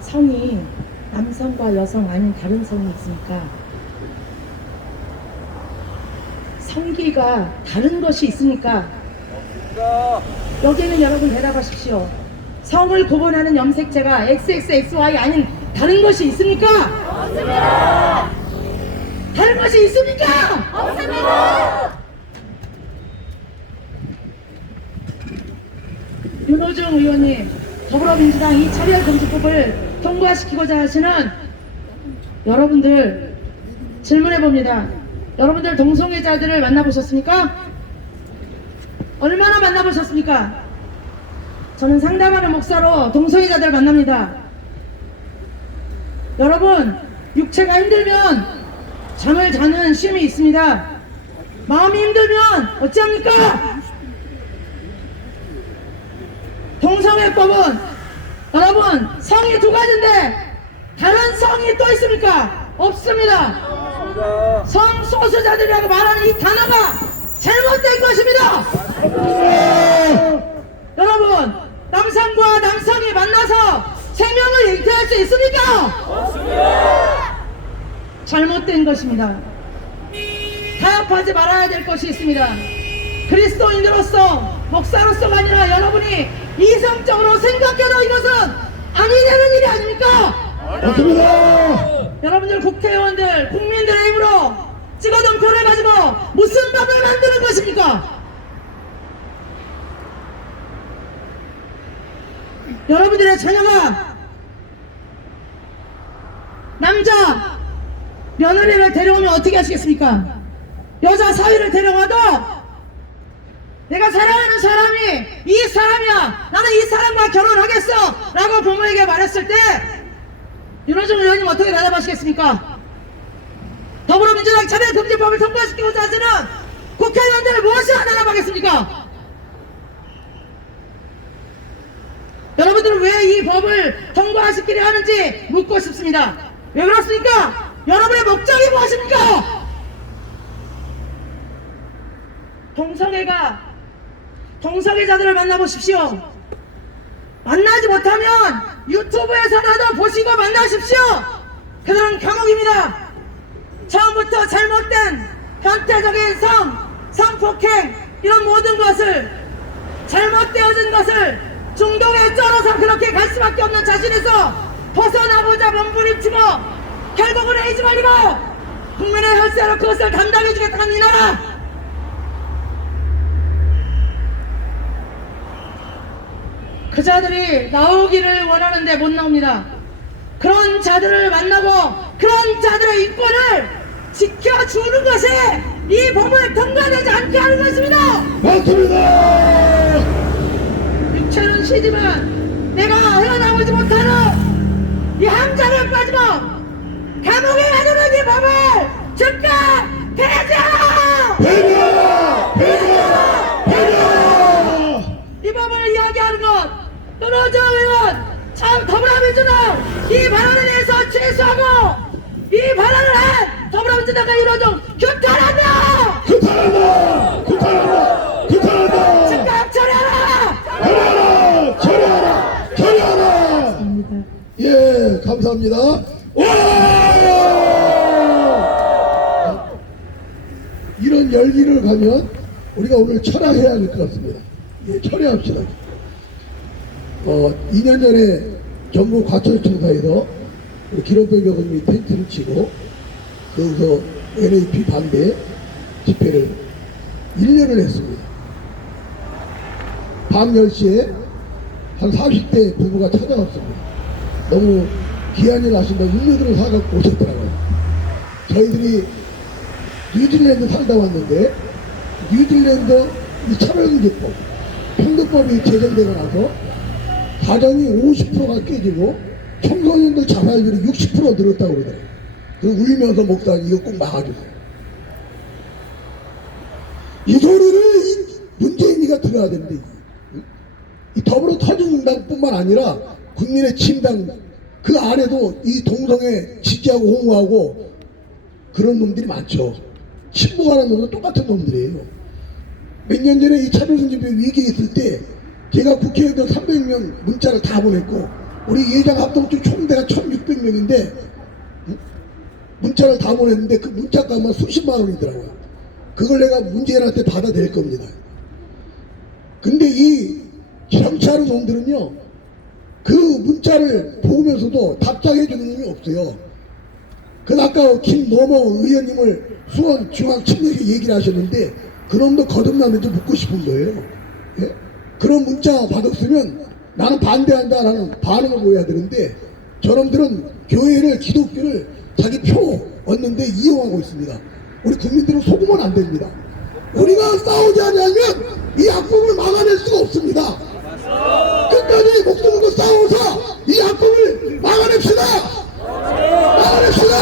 성이 남성과 여성 아닌 다른 성이 있습니까? 성기가 다른 것이 있습니까? 여기는 여러분 대답하십시오. 성을 구분하는 염색체가 XXXY 아닌 다른 것이 있습니까? 없습니다. 다른 것이 있습니까? 없습니다. 윤호중 의원님, 더불어민주당 이 차별금지법을 통과시키고자 하시는 여러분들 질문해봅니다. 여러분들 동성애자들을 만나보셨습니까? 얼마나 만나보셨습니까? 저는 상담하는 목사로 동성애자들을 만납니다. 여러분, 육체가 힘들면 잠을 자는 쉼이 있습니다. 마음이 힘들면 어찌합니까? 동성애법은 여러분 성이 두 가지인데 다른 성이 또 있습니까? 없습니다. 성소수자들이라고 말하는 이 단어가 잘못된 것입니다. 여러분, 남성과 남성이 만나서 생명을 잉태할 수 있습니까? 없습니다. 잘못된 것입니다. 타협하지 말아야 될 것이 있습니다. 그리스도인으로서 목사로서가 아니라 여러분이 이성적으로 생각해도 이것은 아니 되는 일이 아닙니까? 맞습니다. 여러분들 국회의원들 국민들의 힘으로 찍어둔 표를 가지고 무슨 법을 만드는 것입니까? 여러분들의 자녀가 남자 며느리를 데려오면 어떻게 하시겠습니까? 여자 사위를 데려와도 내가 사랑하는 사람이 이 사람이야, 나는 이 사람과 결혼하겠어 라고 부모에게 말했을 때 윤호중 의원님 어떻게 대답하시겠습니까? 더불어민주당 차별금지법을 통과시키고자 하시는 국회의원들을 무엇이라 대답하겠습니까? 여러분들은 왜 이 법을 통과시키려 하는지 묻고 싶습니다. 왜 그렇습니까? 여러분의 목적이 무엇입니까? 동성애자들을 만나보십시오. 만나지 못하면 유튜브에서라도 보시고 만나십시오. 그들은 감옥입니다. 처음부터 잘못된 변태적인 성폭행 이런 모든 것을 잘못되어진 것을 중독에 쩔어서 그렇게 갈 수밖에 없는 자신에서 벗어나고자 몸부림치고 결국은 에이즈 걸리고 국민의 혈세로 그것을 담당해주겠다는 이 나라, 그 자들이 나오기를 원하는데 못 나옵니다. 그런 자들을 만나고 그런 자들의 인권을 지켜주는 것이 이 법을 통과되지 않게 하는 것입니다. 맞습니다. 육체는 쉬지만 내가 헤어나오지 못하는 이 함정을 빠지고 감옥에 가두는 이 법을 즉각 폐지하라! 폐기하라! 폐기하라! 폐기하라! 이 법을 이야기하는 것 윤호중 의원 참 더불어민주당 이 발언에 대해서 취소하고 이 발언을 한 더불어민주당과 윤호중 규탄한다! 규탄한다! 규탄한다! 규탄한다! 즉각 처리하라! 처리하라! 처리하라! 감사합니다. 예, 감사합니다. 와! 이런 열기를 가면 우리가 오늘 철야해야 할 것 같습니다. 예, 철야합시다. 2년 전에 전국 과천청사에서 기록백 여성이 텐트를 치고 여기서 NAP 반대 집회를 1년을 했습니다. 밤 10시에 한 40대 부부가 찾아왔습니다. 너무 귀한 일 하신다고 음료들을 사갖고 오셨더라고요. 저희들이 뉴질랜드 살다 왔는데 뉴질랜드 이 차별금지법 평등법이 제정되고 나서 가정이 50%가 깨지고 청소년들 자살률이 60% 늘었다고 그러더라고요. 그래서 울면서 목사님 이거 꼭 막아주세요. 이 소리를 이 문재인이가 들어야 되는데 이 더불어 터진당뿐만 아니라 국민의 침당 그 안에도 이 동성애 지지하고 옹호하고 그런 놈들이 많죠. 친북하는 놈도 똑같은 놈들이에요. 몇 년 전에 이 차별금지법 위기에 있을 때 제가 국회의원 300명 문자를 다 보냈고 우리 예장 합동쪽 총대가 1600명인데 문자를 다 보냈는데 그 문자값만 수십만 원이더라고요. 그걸 내가 문재인한테 받아낼 겁니다. 근데 이 정치하는 놈들은요 그 문자를 보면서도 답장해 주는 놈이 없어요. 그 아까 김노모 의원님을 수원 중앙청년회 얘기를 하셨는데 그놈도 거듭나는지 묻고 싶은 거예요. 예? 그런 문자 받았으면 나는 반대한다라는 반응을 보여야 되는데 저놈들은 교회를 기독교를 자기 표 얻는데 이용하고 있습니다. 우리 국민들은 속으면 안 됩니다. 우리가 싸우지 않으면 이 악법을 막아낼 수가 없습니다. 끝까지 목숨 걸고 싸워서 이 악법을 막아냅시다. 막아냅시다.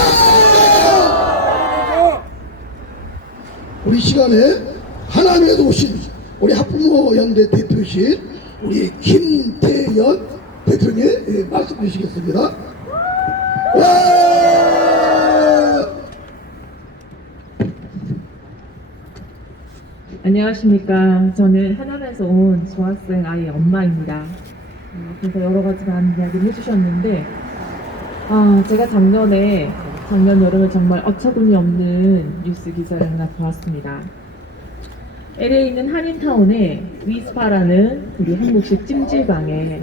우리 시간에 하나님에서 오신 우리 학부모 연대 대표실 우리 김태연 대표님 말씀 주시겠습니다. 와! 안녕하십니까. 저는 하남에서 온 중학생 아이의 엄마입니다. 그래서 여러 가지 많은 이야기를 해주셨는데 제가 작년 여름에 정말 어처구니 없는 뉴스 기사를 하나 보았습니다. LA에 있는 한인타운에 위스파라는 우리 한국식 찜질방에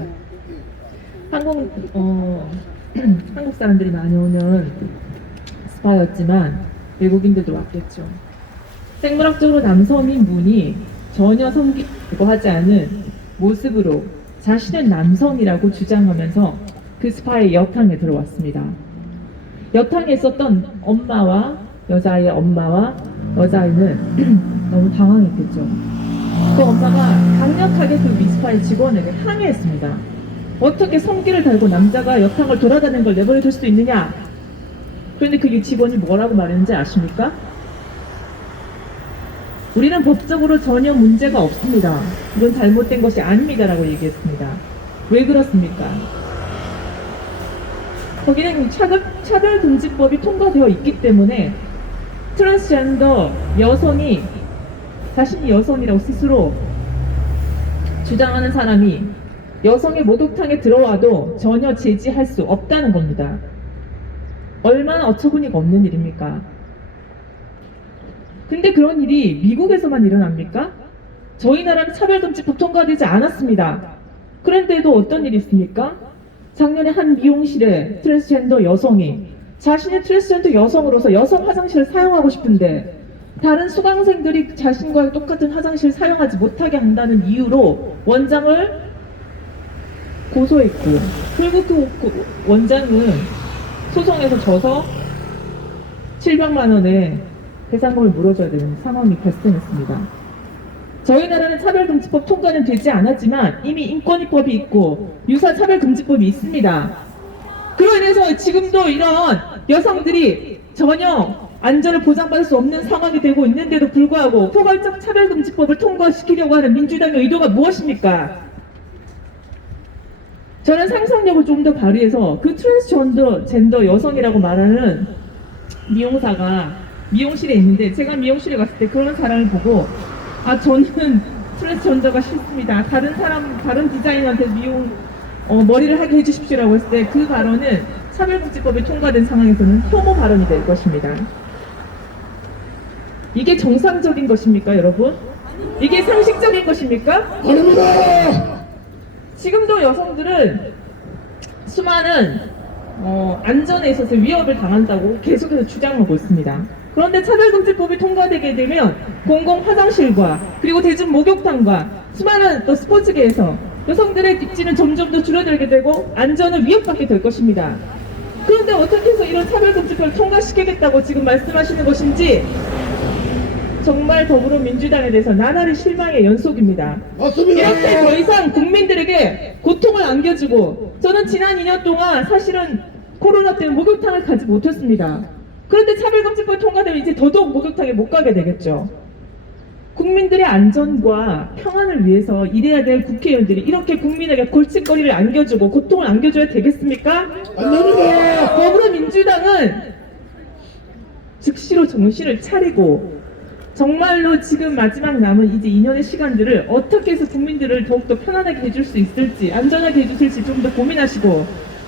한국 사람들이 많이 오는 스파였지만 외국인들도 왔겠죠. 생물학적으로 남성인 분이 전혀 성기고 하지 않은 모습으로 자신은 남성이라고 주장하면서 그 스파의 여탕에 들어왔습니다. 여탕에 있었던 여자아이의 엄마와 여자아이는 너무 당황했겠죠. 그 엄마가 강력하게 그 위스파의 직원에게 항의했습니다. 어떻게 성기를 달고 남자가 여탕을 돌아다니는 걸 내버려 둘 수 있느냐? 그런데 그 직원이 뭐라고 말했는지 아십니까? 우리는 법적으로 전혀 문제가 없습니다. 이건 잘못된 것이 아닙니다라고 얘기했습니다. 왜 그렇습니까? 거기는 차별금지법이 통과되어 있기 때문에 트랜스젠더 여성이 자신이 여성이라고 스스로 주장하는 사람이 여성의 목욕탕에 들어와도 전혀 제지할 수 없다는 겁니다. 얼마나 어처구니가 없는 일입니까? 근데 그런 일이 미국에서만 일어납니까? 저희 나라는 차별금지법 통과되지 않았습니다. 그런데도 어떤 일이 있습니까? 작년에 한 미용실에 트랜스젠더 여성이 자신의 트랜스젠더 여성으로서 여성 화장실을 사용하고 싶은데 다른 수강생들이 자신과 똑같은 화장실을 사용하지 못하게 한다는 이유로 원장을 고소했고 결국 그 원장은 소송에서 져서 700만 원의 배상금을 물어줘야 되는 상황이 발생했습니다. 저희 나라는 차별금지법 통과는 되지 않았지만 이미 인권위법이 있고 유사차별금지법이 있습니다. 그로 인해서 지금도 이런 여성들이 전혀 안전을 보장받을 수 없는 상황이 되고 있는데도 불구하고 포괄적 차별금지법을 통과시키려고 하는 민주당의 의도가 무엇입니까? 저는 상상력을 좀 더 발휘해서 그 트랜스젠더 여성이라고 말하는 미용사가 미용실에 있는데 제가 미용실에 갔을 때 그런 사람을 보고 저는 트랜스젠더가 싫습니다. 다른 디자이너한테 머리를 하게 해주십시오라고 했을 때 그 발언은 차별금지법이 통과된 상황에서는 혐오 발언이 될 것입니다. 이게 정상적인 것입니까, 여러분? 이게 상식적인 것입니까? 아닙니다. 지금도 여성들은 수많은 안전에 있어서 위협을 당한다고 계속해서 주장하고 있습니다. 그런데 차별금지법이 통과되게 되면 공공 화장실과 그리고 대중 목욕탕과 수많은 또 스포츠계에서 여성들의 입지는 점점 더 줄어들게 되고 안전은 위협받게 될 것입니다. 그런데 어떻게 해서 이런 차별금지법을 통과시키겠다고 지금 말씀하시는 것인지 정말 더불어민주당에 대해서 나날이 실망의 연속입니다. 맞습니다. 이렇게 더 이상 국민들에게 고통을 안겨주고, 저는 지난 2년 동안 사실은 코로나 때문에 목욕탕을 가지 못했습니다. 그런데 차별금지법이 통과되면 이제 더더욱 목욕탕에 못 가게 되겠죠. 국민들의 안전과 평안을 위해서 일해야 될 국회의원들이 이렇게 국민에게 골칫거리를 안겨주고 고통을 안겨줘야 되겠습니까? 안 됩니다. 더불어민주당은 즉시로 정신을 차리고 정말로 지금 마지막 남은 이제 2년의 시간들을 어떻게 해서 국민들을 더욱더 편안하게 해줄 수 있을지, 안전하게 해주실지 좀 더 고민하시고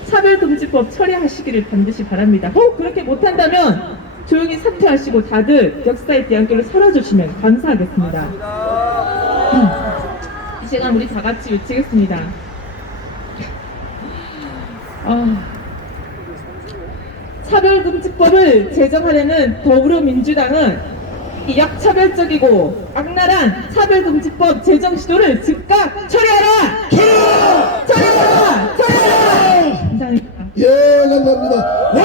차별금지법 처리하시기를 반드시 바랍니다. 혹 그렇게 못한다면 조용히 사퇴하시고 다들 역사의 대안길로 사라져주시면 감사하겠습니다. 이 시간 우리 다 같이 외치겠습니다. 차별금지법을 제정하려는 더불어민주당은 이 약차별적이고 악랄한 차별금지법 제정 시도를 즉각 처리하라! 처리하라! 감사합니다. 예, 감사합니다. 와!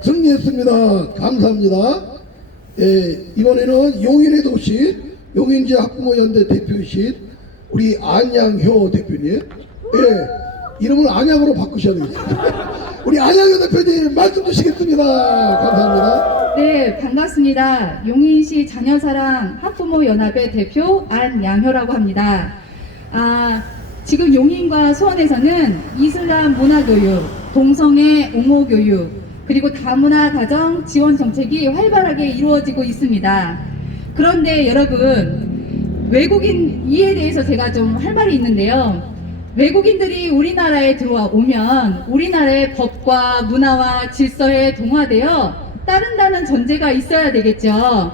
승리했습니다. 감사합니다. 예, 이번에는 용인의 도시, 용인지 학부모연대 대표이신 우리 안양효 대표님. 예, 이름을 안양으로 바꾸셔야 되겠습니다. 우리 안양효 대표님 말씀 주시겠습니다. 감사합니다. 네, 반갑습니다. 용인시 자녀사랑 학부모연합의 대표 안양효라고 합니다. 지금 용인과 수원에서는 이슬람 문화교육, 동성애 옹호교육, 그리고 다문화 가정 지원 정책이 활발하게 이루어지고 있습니다. 그런데 여러분, 외국인 이에 대해서 제가 좀 할 말이 있는데요. 외국인들이 우리나라에 들어오면 우리나라의 법과 문화와 질서에 동화되어 따른다는 전제가 있어야 되겠죠.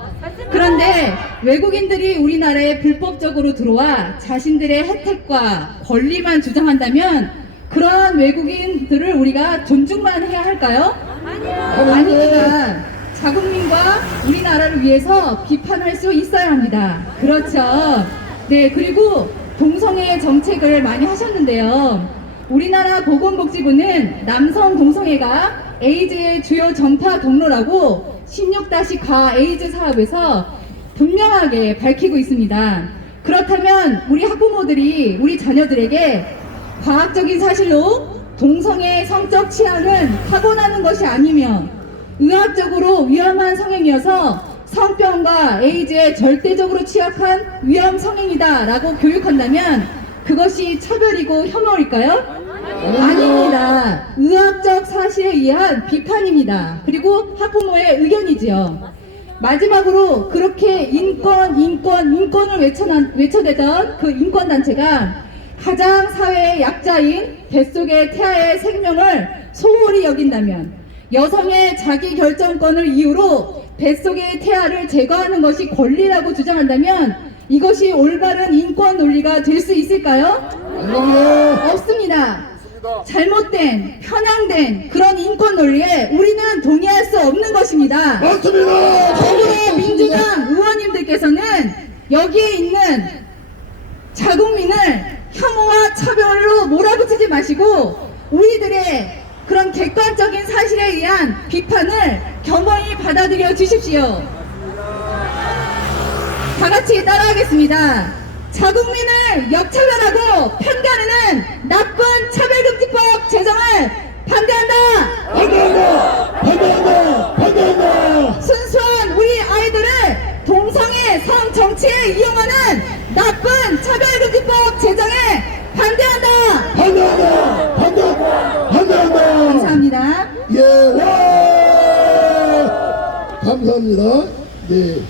그런데 외국인들이 우리나라에 불법적으로 들어와 자신들의 혜택과 권리만 주장한다면 그러한 외국인들을 우리가 존중만 해야 할까요? 아닙니다. 자국민과 우리나라를 위해서 비판할 수 있어야 합니다. 그렇죠. 네, 그리고 동성애 정책을 많이 하셨는데요. 우리나라 보건복지부는 남성 동성애가 에이즈의 주요 전파 경로라고 16-가 에이즈 사업에서 분명하게 밝히고 있습니다. 그렇다면 우리 학부모들이 우리 자녀들에게 과학적인 사실로 동성애 성적 취향은 타고나는 것이 아니며 의학적으로 위험한 성행이어서 성병과 에이즈에 절대적으로 취약한 위험 성행이다 라고 교육한다면 그것이 차별이고 혐오일까요? 아닙니다. 의학적 사실에 의한 비판입니다. 그리고 학부모의 의견이지요. 마지막으로 그렇게 인권을 외쳐대던 그 인권단체가 가장 사회의 약자인 뱃속의 태아의 생명을 소홀히 여긴다면, 여성의 자기결정권을 이유로 뱃속의 태아를 제거하는 것이 권리라고 주장한다면 이것이 올바른 인권 논리가 될 수 있을까요? 없습니다. 잘못된, 편향된 그런 인권 논리에 우리는 동의할 수 없는 것입니다. 맞습니다. 더불어민주당 의원님들께서는 여기에 있는 자국민을 혐오와 차별로 몰아붙이지 마시고 우리들의 그런 객관적인 사실에 의한 비판을 겸허히 받아들여 주십시오. 다 같이 따라하겠습니다. 자국민을 역차별하고 편가르는 나쁜 차별금지법 제정을 반대한다! 반대한다! 반대한다! 반대한다! 순수한 우리 아이들을 동성애 성정치에 이용하는 나쁜 차별금지법 제정에 반대한다! 반대한다! 반대한다! 반대한다! 감사합니다. 예, 와! 감사합니다. 네.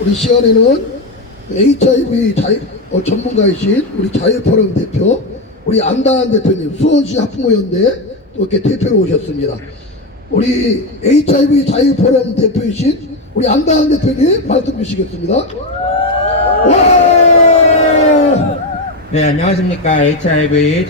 우리 시간에는 HIV 전문가이신 우리 자유포럼 대표, 우리 안다한 대표님, 수원시 학부모연대 또 이렇게 대표로 오셨습니다. 우리 HIV 자유포럼 대표이신 우리 안다한 대표님 말씀 주시겠습니다. 네, 안녕하십니까. HIV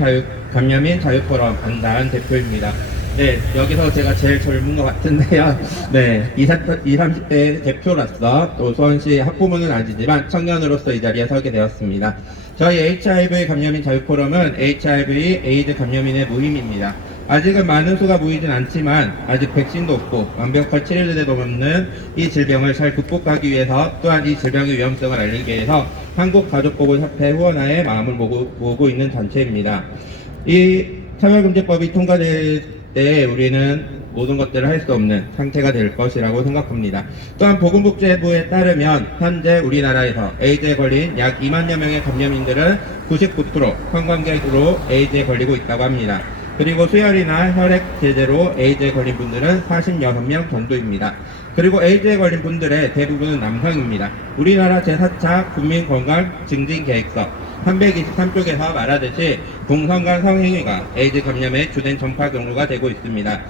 감염인 자유포럼 안다한 대표입니다. 네, 여기서 제가 제일 젊은 것 같은데요. 네, 20, 30대 대표로서 또 수원시 학부모는 아니지만 청년으로서 이 자리에 서게 되었습니다. 저희 HIV 감염인 자유포럼은 HIV 에이즈 감염인의 모임입니다. 아직은 많은 수가 모이진 않지만 아직 백신도 없고 완벽한 치료제도 없는 이 질병을 잘 극복하기 위해서, 또한 이 질병의 위험성을 알리기 위해서 한국가족보건협회 후원하에 마음을 모으고 있는 단체입니다. 이 차별금지법이 통과될 때 우리는 모든 것들을 할 수 없는 상태가 될 것이라고 생각합니다. 또한 보건복지부에 따르면 현재 우리나라에서 에이즈에 걸린 약 2만여 명의 감염인들은 99% 성관계로 에이즈에 걸리고 있다고 합니다. 그리고 수혈이나 혈액 제제로 에이즈에 걸린 분들은 46명 정도입니다. 그리고 에이즈에 걸린 분들의 대부분은 남성입니다. 우리나라 제4차 국민건강증진계획서 323쪽에서 말하듯이 동성간 성행위가 에이즈 감염의 주된 전파 경로가 되고 있습니다.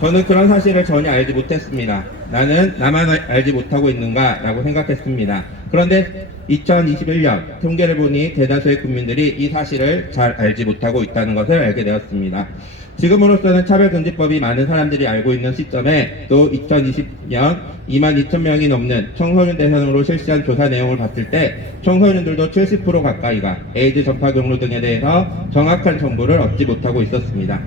저는 그런 사실을 전혀 알지 못했습니다. 나는 나만 알지 못하고 있는가 라고 생각했습니다. 그런데 2021년 통계를 보니 대다수의 국민들이 이 사실을 잘 알지 못하고 있다는 것을 알게 되었습니다. 지금으로서는 차별금지법이 많은 사람들이 알고 있는 시점에 또 2020년 22,000명이 넘는 청소년 대상으로 실시한 조사 내용을 봤을 때 청소년들도 70% 가까이가 에이즈 전파 경로 등에 대해서 정확한 정보를 얻지 못하고 있었습니다.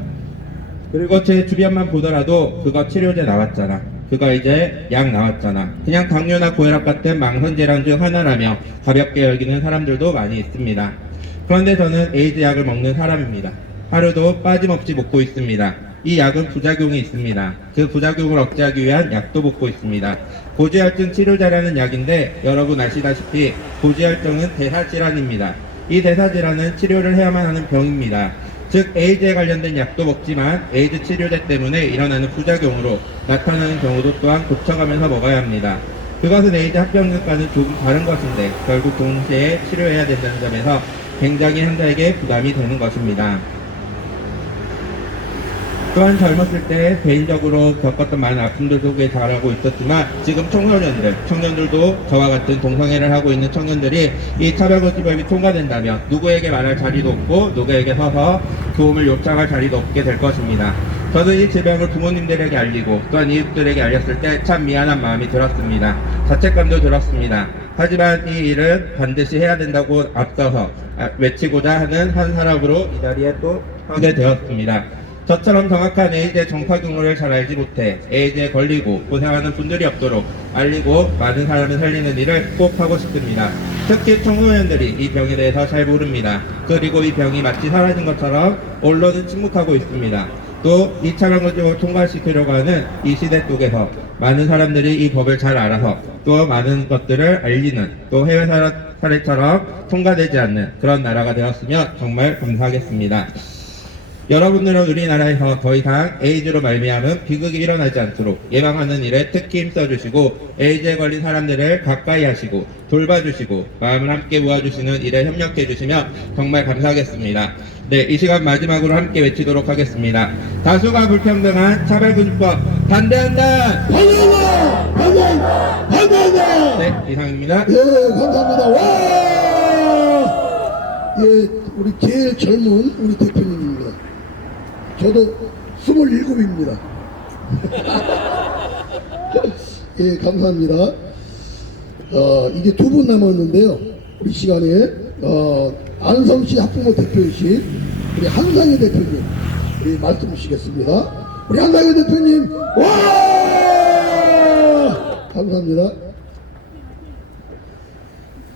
그리고 제 주변만 보더라도 그거 치료제 나왔잖아, 그거 이제 약 나왔잖아, 그냥 당뇨나 고혈압 같은 망성질환 중 하나라며 가볍게 여기는 사람들도 많이 있습니다. 그런데 저는 에이즈 약을 먹는 사람입니다. 하루도 빠짐없이 먹고 있습니다. 이 약은 부작용이 있습니다. 그 부작용을 억제하기 위한 약도 먹고 있습니다. 고지혈증 치료제라는 약인데 여러분 아시다시피 고지혈증은 대사질환입니다. 이 대사질환은 치료를 해야만 하는 병입니다. 즉 에이즈에 관련된 약도 먹지만 에이즈 치료제 때문에 일어나는 부작용으로 나타나는 경우도 또한 고쳐가면서 먹어야 합니다. 그것은 에이즈 합병증과는 조금 다른 것인데 결국 동시에 치료해야 된다는 점에서 굉장히 환자에게 부담이 되는 것입니다. 또한 젊었을 때 개인적으로 겪었던 많은 아픔들 속에 자라고 있었지만 지금 청년들도 저와 같은 동성애를 하고 있는 청년들이 이 차별금지법이 통과된다면 누구에게 말할 자리도 없고 누구에게 서서 도움을 요청할 자리도 없게 될 것입니다. 저는 이 질병을 부모님들에게 알리고 또한 이웃들에게 알렸을 때 참 미안한 마음이 들었습니다. 자책감도 들었습니다. 하지만 이 일은 반드시 해야 된다고 앞서서 외치고자 하는 한 사람으로 이 자리에 또 서게 되었습니다. 저처럼 정확한 에이즈의 전파 경로를 잘 알지 못해 에이즈에 걸리고 고생하는 분들이 없도록 알리고 많은 사람을 살리는 일을 꼭 하고 싶습니다. 특히 청소년들이 이 병에 대해서 잘 모릅니다. 그리고 이 병이 마치 사라진 것처럼 언론은 침묵하고 있습니다. 또 이 차별금지법을 통과시키려고 하는 이 시대 속에서 많은 사람들이 이 법을 잘 알아서 또 많은 것들을 알리는, 또 해외 사례처럼 통과되지 않는 그런 나라가 되었으면 정말 감사하겠습니다. 여러분들은 우리나라에서 더 이상 에이즈로 말미암은 비극이 일어나지 않도록 예방하는 일에 특히 힘써주시고 에이즈에 걸린 사람들을 가까이 하시고 돌봐주시고 마음을 함께 모아주시는 일에 협력해주시면 정말 감사하겠습니다. 네, 이 시간 마지막으로 함께 외치도록 하겠습니다. 다수가 불평등한 차별금지법 반대한다! 반대한다! 반대한다! 반대한다! 네, 이상입니다. 예, 감사합니다. 와! 예, 우리 제일 젊은 우리 대표님입니다. 저도 27입니다. 예, 감사합니다. 이제 2분 남았는데요. 우리 시간에, 안성시 학부모 대표이신 우리 한상희 대표님, 우리 말씀 주시겠습니다. 우리 한상희 대표님, 와! 감사합니다.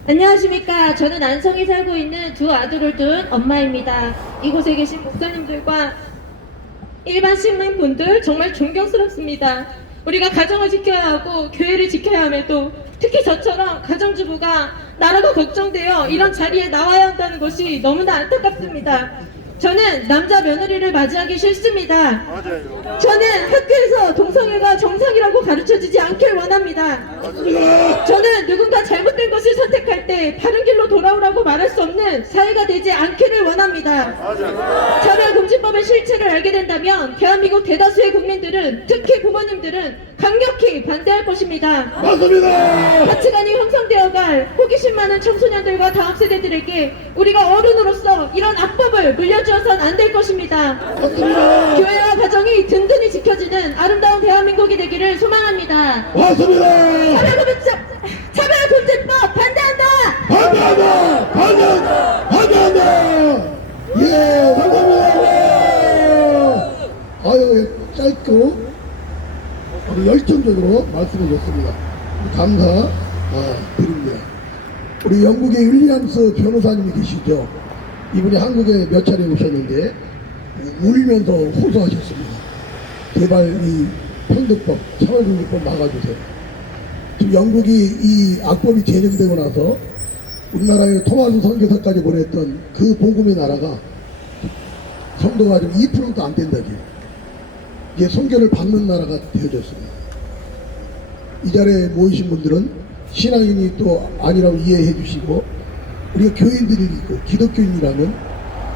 안녕하십니까. 저는 안성에 살고 있는 두 아들을 둔 엄마입니다. 이곳에 계신 목사님들과 일반 시민분들 정말 존경스럽습니다. 우리가 가정을 지켜야 하고 교회를 지켜야 함에도 특히 저처럼 가정주부가 나라가 걱정되어 이런 자리에 나와야 한다는 것이 너무나 안타깝습니다. 저는 남자 며느리를 맞이하기 싫습니다. 맞아요. 저는 학교에서 동성애가 정상이라고 가르쳐주지 않길 원합니다. 저는 누군가 잘못된 것을 선택할 때 바른 길로 돌아오라고 말할 수 없는 사회가 되지 않기를 원합니다. 차별금지법의 실체를 알게 된다면 대한민국 대다수의 국민들은, 특히 부모님들은 강력히 반대할 것입니다. 맞습니다. 가치관이 형성되어갈 호기심 많은 청소년들과 다음 세대들에게 우리가 어른으로서 이런 악법을 물려주어선 안 될 것입니다. 교회와 가정이 든든히 지켜지는 아름다운 대한민국이 되기를 소망합니다. 맞습니다. 차별금지법 반대한다! 반대한다. 반대한다. 예, 감사합니다. 아유, 짧고 열정적으로 말씀해 줬습니다. 감사 드립니다. 우리 영국의 윌리엄스 변호사님이 계시죠. 이분이 한국에 몇 차례 오셨는데 울면서 호소하셨습니다. 제발 이 평등법, 차별금지법 막아주세요. 지금 영국이 이 악법이 제정되고 나서 우리나라의 토마스 선교사까지 보냈던 그 복음의 나라가 성도가 지금 2%도 안 된다지. 이제 선교를 받는 나라가 되어졌습니다. 이 자리에 모이신 분들은 신앙인이 또 아니라고 이해해 주시고, 우리가 교인들이 있고 기독교인이라면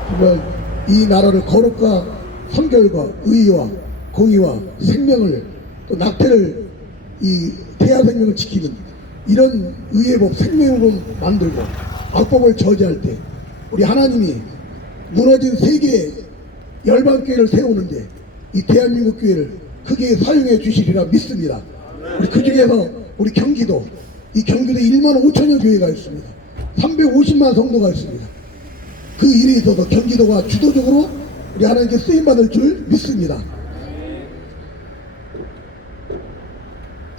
정말 이 나라를 거룩과 성결과 의와 공의와 생명을, 또 낙태를, 이 태아 생명을 지키는 이런 의의 법, 생명으로 만들고 악법을 저지할 때 우리 하나님이 무너진 세계의 열방교회를 세우는데 이 대한민국 교회를 크게 사용해 주시리라 믿습니다. 우리 그 중에서 우리 경기도, 이 경기도에 1만 5천여 교회가 있습니다. 350만 성도가 있습니다. 그 일에 있어서 경기도가 주도적으로 우리 하나님께 쓰임받을 줄 믿습니다.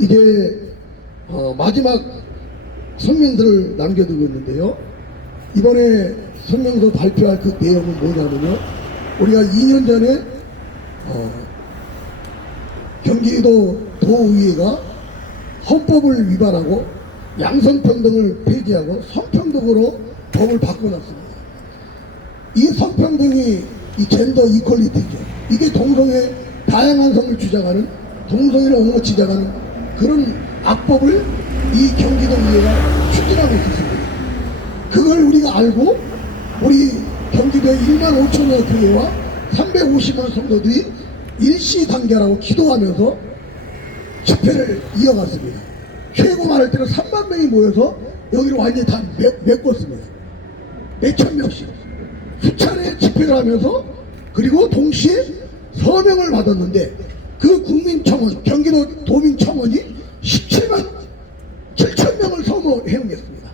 이제 마지막 성명서를 남겨두고 있는데요. 이번에 성명서 발표할 그 내용은 뭐냐면요, 우리가 2년 전에 경기도 도의회가 헌법을 위반하고 양성평등을 폐지하고 성평등으로 법을 바꿔놨습니다. 이 성평등이 이 젠더 이퀄리티죠. 이게 동성애 다양한 성을 주장하는, 동성애를 옹호지장하는 그런 악법을 이 경기도 의회가 추진하고 있었습니다. 그걸 우리가 알고 우리 경기도의 1만 5천여 교회와 350만 성도들이 일시단결하고 기도하면서 집회를 이어갔습니다. 최고 많을 때는 3만 명이 모여서 여기를 완전히 다 메꿨습니다. 몇천 명씩 수차례 집회를 하면서, 그리고 동시에 서명을 받았는데 그 국민청원, 경기도 도민청원이 17만 7천 명을 서명했습니다.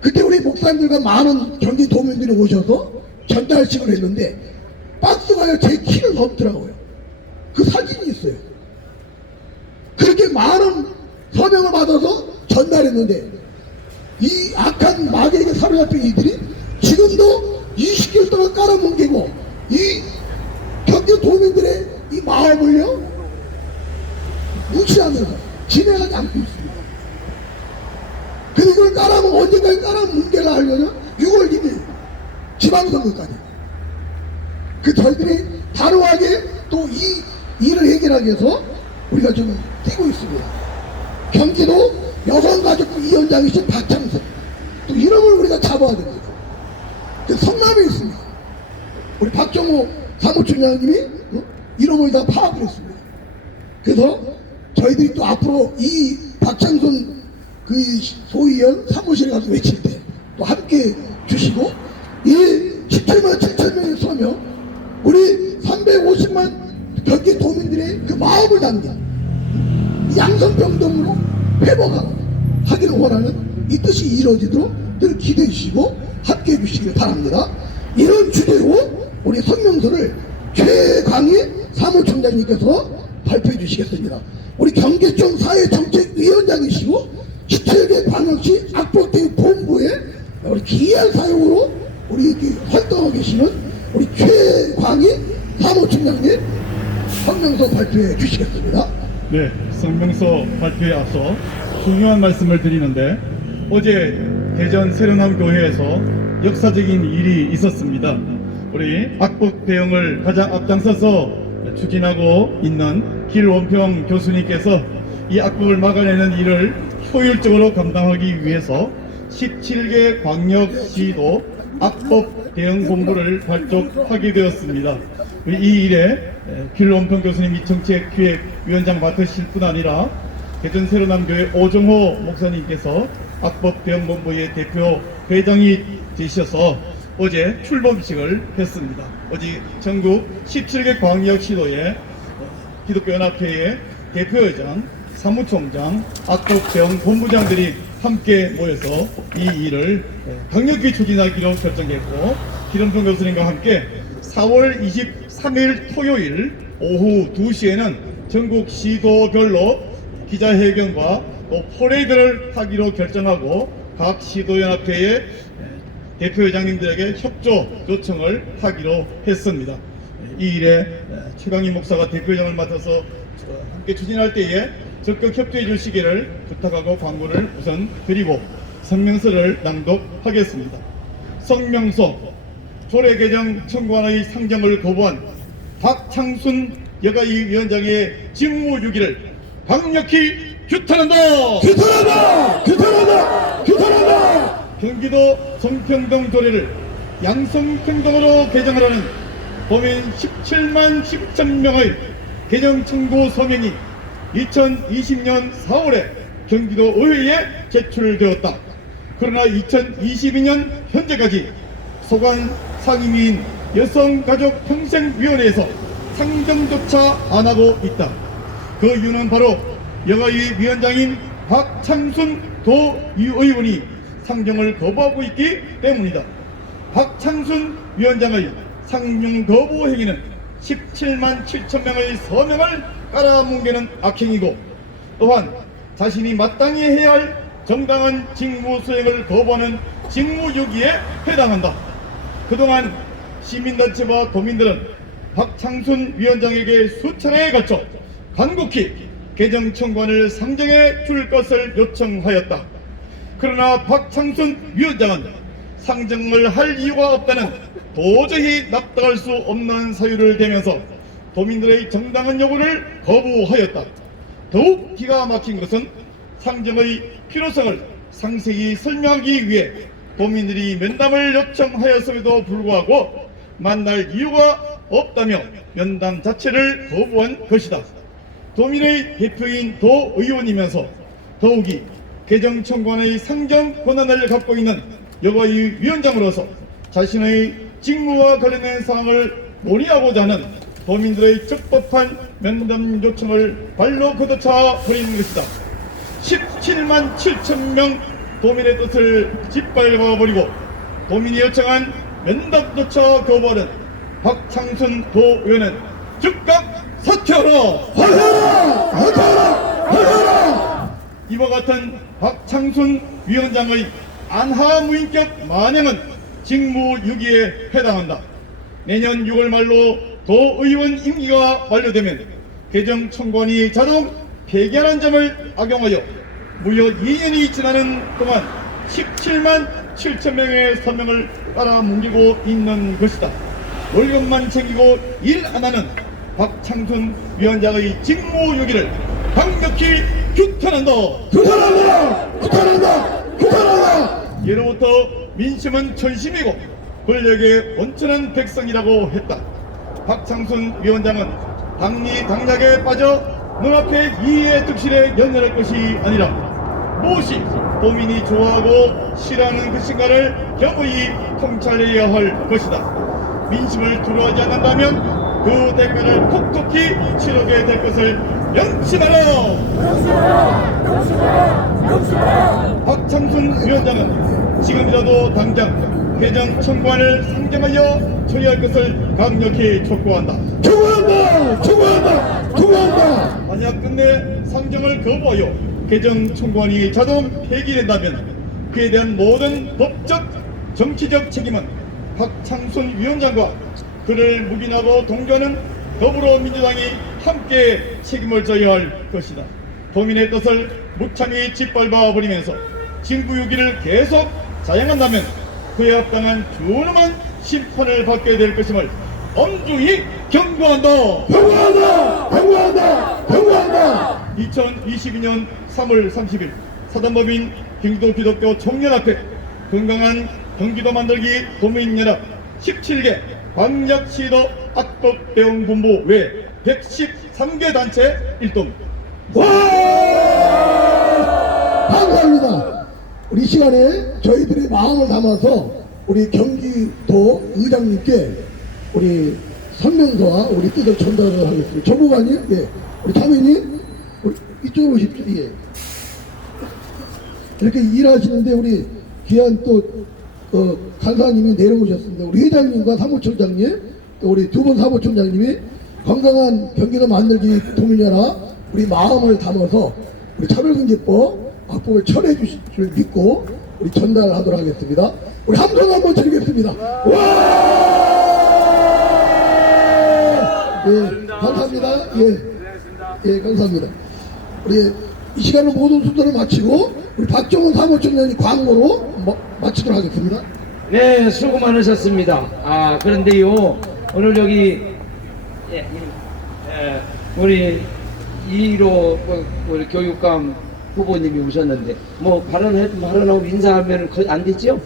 그때 우리 목사님들과 많은 경기 도민들이 오셔서 전달식을 했는데 박스가요 제 키를 넘더라고요. 그 사진이 있어요. 그렇게 많은 서명을 받아서 전달했는데 이 악한 마귀에게 사로잡힌 이들이 지금도 20개월 동안 깔아뭉개고 이 경기 도민들의 이 마음을요 무시하면서 진행하지 않고 있습니다. 그리고 이걸 언제까지 깔아뭉개라 하려면 6월 2일 지방선거까지. 저희들이 단호하게 또 이 일을 해결하기 위해서 우리가 좀 뛰고 있습니다. 경기도 여성가족부 위원장이신 박창석, 또 이름을 우리가 잡아야 됩니다. 성남에 있습니다. 우리 박정호 사무총장님이 이름을 다 파악을 했습니다. 그래서 저희들이 또 앞으로 이 박창선 그 소위원 사무실에 가서 외칠 때 또 함께 주시고, 이 17만 7천 명의 서명, 우리 350만 경기 도민들의 그 마음을 담긴 양성평등으로 회복하기를 원하는 이 뜻이 이루어지도록 늘 기대해 주시고 함께 해 주시길 바랍니다. 이런 주제로 우리 성명서를 최강희 사무총장님께서 발표해 주시겠습니다. 우리 경기청 사회정책위원장이시고 17개 방역시 악법대응 본부의 우리 귀한 사용으로 우리 활동하고 계시는 우리 최광희 사무총장님 성명서 발표해 주시겠습니다. 네, 성명서 발표에 앞서 중요한 말씀을 드리는데, 어제 대전 세련함 교회에서 역사적인 일이 있었습니다. 우리 악법 대응을 가장 앞장서서 추진하고 있는 길원평 교수님께서 이 악법을 막아내는 일을 효율적으로 감당하기 위해서 17개 광역시도 악법 대응 본부를 발족하게 되었습니다. 이 일에 길원평 교수님이 정책기획위원장 맡으실 뿐 아니라 대전 세로남교회 오정호 목사님께서 악법 대응 본부의 대표 회장이 되셔서 어제 출범식을 했습니다. 어제 전국 17개 광역시도의 기독교연합회의 대표회장, 사무총장, 악법 대응 본부장들이 함께 모여서 이 일을 강력히 추진하기로 결정했고, 길원평 교수님과 함께 4월 23일 토요일 오후 2시에는 전국 시도별로 기자회견과 또 퍼레이드를 하기로 결정하고 각 시도연합회의 대표회장님들에게 협조 요청을 하기로 했습니다. 이 일에 최강희 목사가 대표회장을 맡아서 함께 추진할 때에 적극 협조해 주시기를 부탁하고 광고를 우선 드리고 성명서를 낭독하겠습니다. 성명서 조례 개정 청구안의 상정을 거부한 박창순 여가위 위원장의 직무유기를 강력히 규탄한다! 규탄한다! 규탄한다! 규탄한다! 경기도 성평등 조례를 양성평등으로 개정하라는 범인 17만 10천 명의 개정 청구 서명이 2020년 4월에 경기도 의회에 제출되었다. 그러나 2022년 현재까지 소관 상임위인 여성가족평생위원회에서 상정조차 안하고 있다. 그 이유는 바로 여가위 위원장인 박창순 도의원이 상정을 거부하고 있기 때문이다. 박창순 위원장의 상정 거부 행위는 17만 7천 명의 서명을 깔아뭉개는 악행이고, 또한 자신이 마땅히 해야 할 정당한 직무 수행을 거부하는 직무유기에 해당한다. 그동안 시민단체와 도민들은 박창순 위원장에게 수차례에 걸쳐 간곡히 개정 청구안을 상정해 줄 것을 요청하였다. 그러나 박창순 위원장은 상정을 할 이유가 없다는 도저히 납득할 수 없는 사유를 대면서 도민들의 정당한 요구를 거부하였다. 더욱 기가 막힌 것은 상정의 필요성을 상세히 설명하기 위해 도민들이 면담을 요청하였음에도 불구하고 만날 이유가 없다며 면담 자체를 거부한 것이다. 도민의 대표인 도의원이면서 더욱이 개정 청구안의 상정 권한을 갖고 있는 여가위 위원장으로서 자신의 직무와 관련된 사항을 논의하고자 하는 도민들의 적법한 면담 요청을 발로 걷어차 버리는 것이다. 17만 7천 명 도민의 뜻을 짓밟아버리고 도민이 요청한 면담조차 거부하는 박창순 도의원은 즉각 사퇴하라! 하라! 하라! 하라! 이와 같은 박창순 위원장의 안하무인격 만행은 직무유기에 해당한다. 내년 6월 말로 도의원 임기가 만료되면 개정 청구안이 자동 폐기하는 점을 악용하여 무려 2년이 지나는 동안 17만 7천 명의 서명을 깔아뭉개고 있는 것이다. 월급만 챙기고 일 안 하는 박창순 위원장의 직무유기를 강력히 규탄한다! 규탄한다! 규탄한다! 규탄한다! 예로부터 민심은 천심이고 권력에 온천한 백성이라고 했다. 박창순 위원장은 당리 당략에 빠져 눈앞의 이해 득실에 연연할 것이 아니라 무엇이 도민이 좋아하고 싫어하는 것인가를 겸허히 통찰해야 할 것이다. 민심을 두려워하지 않는다면 그 대가를 톡톡히 치르게 될 것을 명심하라! 박창순 위원장은 지금이라도 당장 개정 청구안을 상정하여 처리할 것을 강력히 촉구한다. 촉구한다! 촉구한다! 촉구한다! 만약 끝내 상정을 거부하여 개정 청구안이 자동 폐기된다면 그에 대한 모든 법적, 정치적 책임은 박창순 위원장과 그를 묵인하고 동조하는 더불어민주당이 함께 책임을 져야 할 것이다. 도민의 뜻을 무참히 짓밟아버리면서 직무유기를 계속 자행한다면 그에 합당한 준엄한 심판을 받게 될 것임을 엄중히 경고한다. 경고한다! 경고한다! 경고한다! 2022년 3월 30일 사단법인 경기도 기독교 청년학회 건강한 경기도 만들기 도민연합 17개 광역시도 악법대응본부 외 113개 단체 일동. 감사합니다. 우리 시간에 저희들의 마음을 담아서 우리 경기도 의장님께 우리 성명서와 우리 뜻을 전달을 하겠습니다. 정무관님, 예, 우리 차미님, 우리 이쪽으로 오십시오. 예. 이렇게 일하시는데 우리 귀한 또 간사님이 내려오셨습니다. 우리 회장님과 사무총장님, 또 우리 두 분 사무총장님이 건강한 경기도 만들기 도민연합 우리 마음을 담아서 우리 차별금지법 악법을 철회해 주실 줄 믿고 우리 전달하도록 하겠습니다. 우리 함성 한번 드리겠습니다. 와! 예, 감사합니다. 예, 예, 감사합니다. 우리 이 시간을 모든 순서를 마치고 우리 박정훈 사무총장님 광고로 마치도록 하겠습니다. 네, 수고 많으셨습니다. 그런데요, 오늘 여기, 우리 2로 우리 교육감 후보님이 오셨는데, 뭐, 발언하고 인사하면 안 되죠?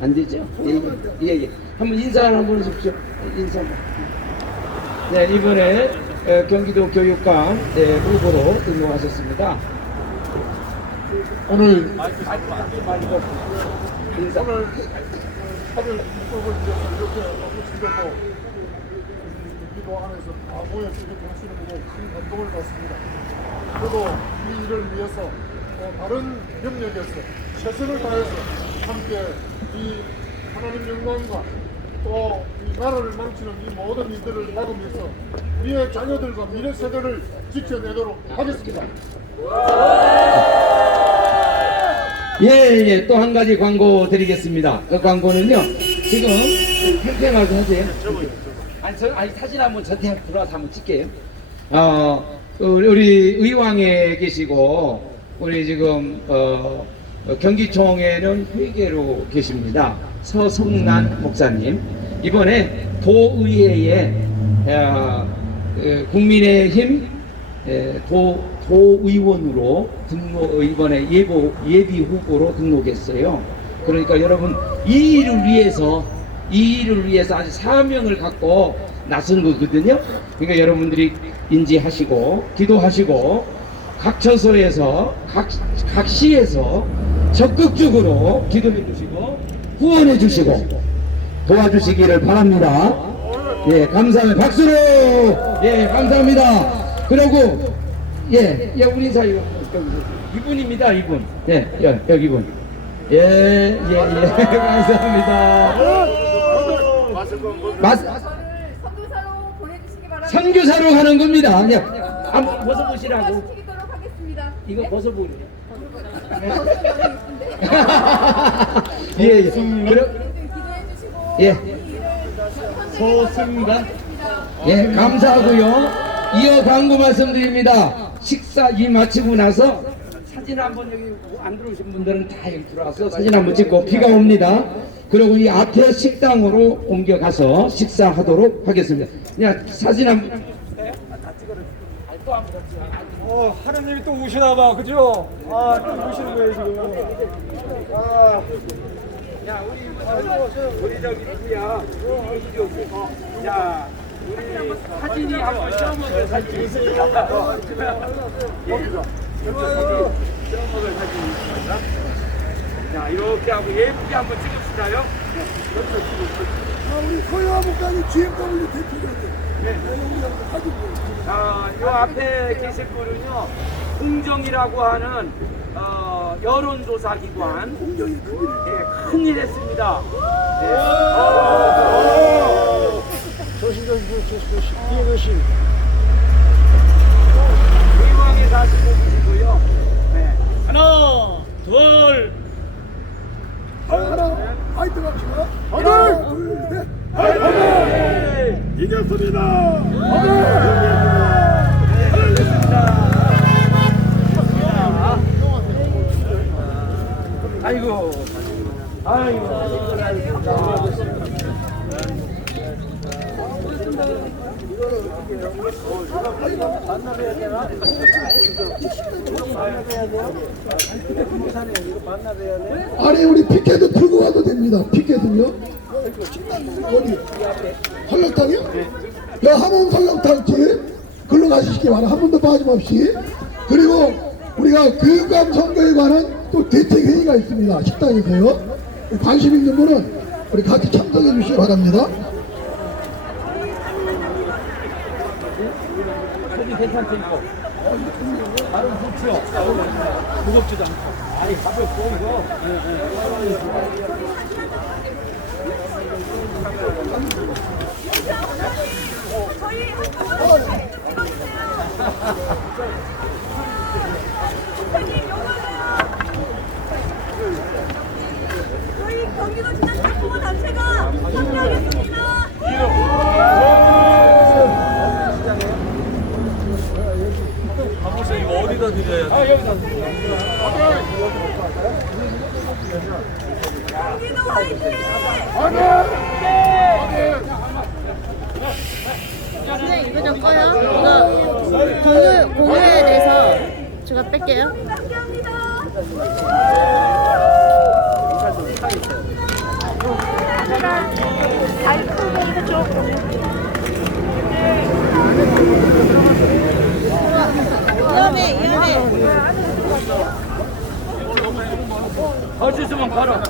안 되죠? 예. 한번 인사 한번 해주십시오. 인사. 네, 이번에 경기도 교육감 후보로 등록하셨습니다. 오늘 오늘 사별법을 위해서 이렇게 바꾸시려고 경기도 안에서 다 모여서 이렇게 하시는 거고 큰 감동을 받습니다. 저도 이 일을 위해서 다른 영역에서 최선을 다해서 함께 이 하나님 영광과 또 이 나라를 망치는 이 모든 일들을 막으면서 우리의 자녀들과 미래 세대를 지켜내도록 하겠습니다. 예, 또 한 가지 광고 드리겠습니다. 그 광고는요, 지금 팽팽하게 하세요. 아니, 사진 한번 저한테 들어와서 한번 찍게요. 우리 의왕에 계시고, 우리 지금, 경기청에는 회계로 계십니다. 서성난 목사님. 이번에 도의회에, 국민의힘, 도의원으로 이번에 예비 후보로 등록했어요. 그러니까 여러분 이 일을 위해서 아주 사명을 갖고 나선 거거든요. 그러니까 여러분들이 인지하시고 기도하시고 각 처소에서 각 시에서 적극적으로 기도해 주시고 후원해 주시고 도와주시기를 바랍니다. 예, 감사합니다. 박수로. 예, 감사합니다. 그리고 우리 사이 이분입니다. 이분. 여기 이분. 예, 감사합니다. 선교사로 보내주시기 바랍니다. 선교사로 가는 겁니다. 한번 벗어보시라고. 이거 벗어보세요. 서승관. 예, 감사하고요. 이어 광고 말씀드립니다. 식사 마치고 나서 사진 한번 여기 안 들어오신 분들은 다 여기 들어와서 사진 한번 찍고 비가 옵니다. 그리고 이 앞에 식당으로 옮겨가서 식사하도록 하겠습니다. 사진 한번. 하느님이 또 오시나봐, 그죠? 또 오시는 거예요, 지금. 우리 저기 누구야? 자, 우리 사진이 한번 씌워먹을 사진 있습니다. 씌워먹을 사진이 있습니다. 자, 이렇게 하고 예쁘게 한번 찍읍시다요. 우리 소유화 목사님 GMW 대표님. 자, 요 앞에 계실 분은요, 공정이라고 하는 여론조사 기관. 공정이 큰일 했습니다. 조심. 뒤에 조심. 의왕에 사시는 분이고요. 하나, 둘. 하나, 화이팅 합시다. 하나, 둘, 셋. 화이팅! 이겼습니다. 아이고. 아니 우리 피켓도 들고 가도 됩니다. 피켓은요. 어디? 설렁탕이요? 네. 함흥 설렁탕집 글로 가시기 바랍니다. 한 번도 빠짐없이. 그리고 우리가 교육감 선거에 관한 또 대책회의가 있습니다. 식당에서요. 관심 있는 분은 우리 같이 참석해 주시기 바랍니다. 괜찮죠 이거? 발음 좋죠? 무겁지도 않고 아니 가볍고 이거 저희 경기도 지난 학부모 단체가 참여하겠습니다. 이거 어디다 드려야 돼? 여기다 경기도 화이팅! 선생님 이거 좀 꺼요. 이거 공유에 대해서 제가 뺄게요. 위험해. 할 수 있으면 가라.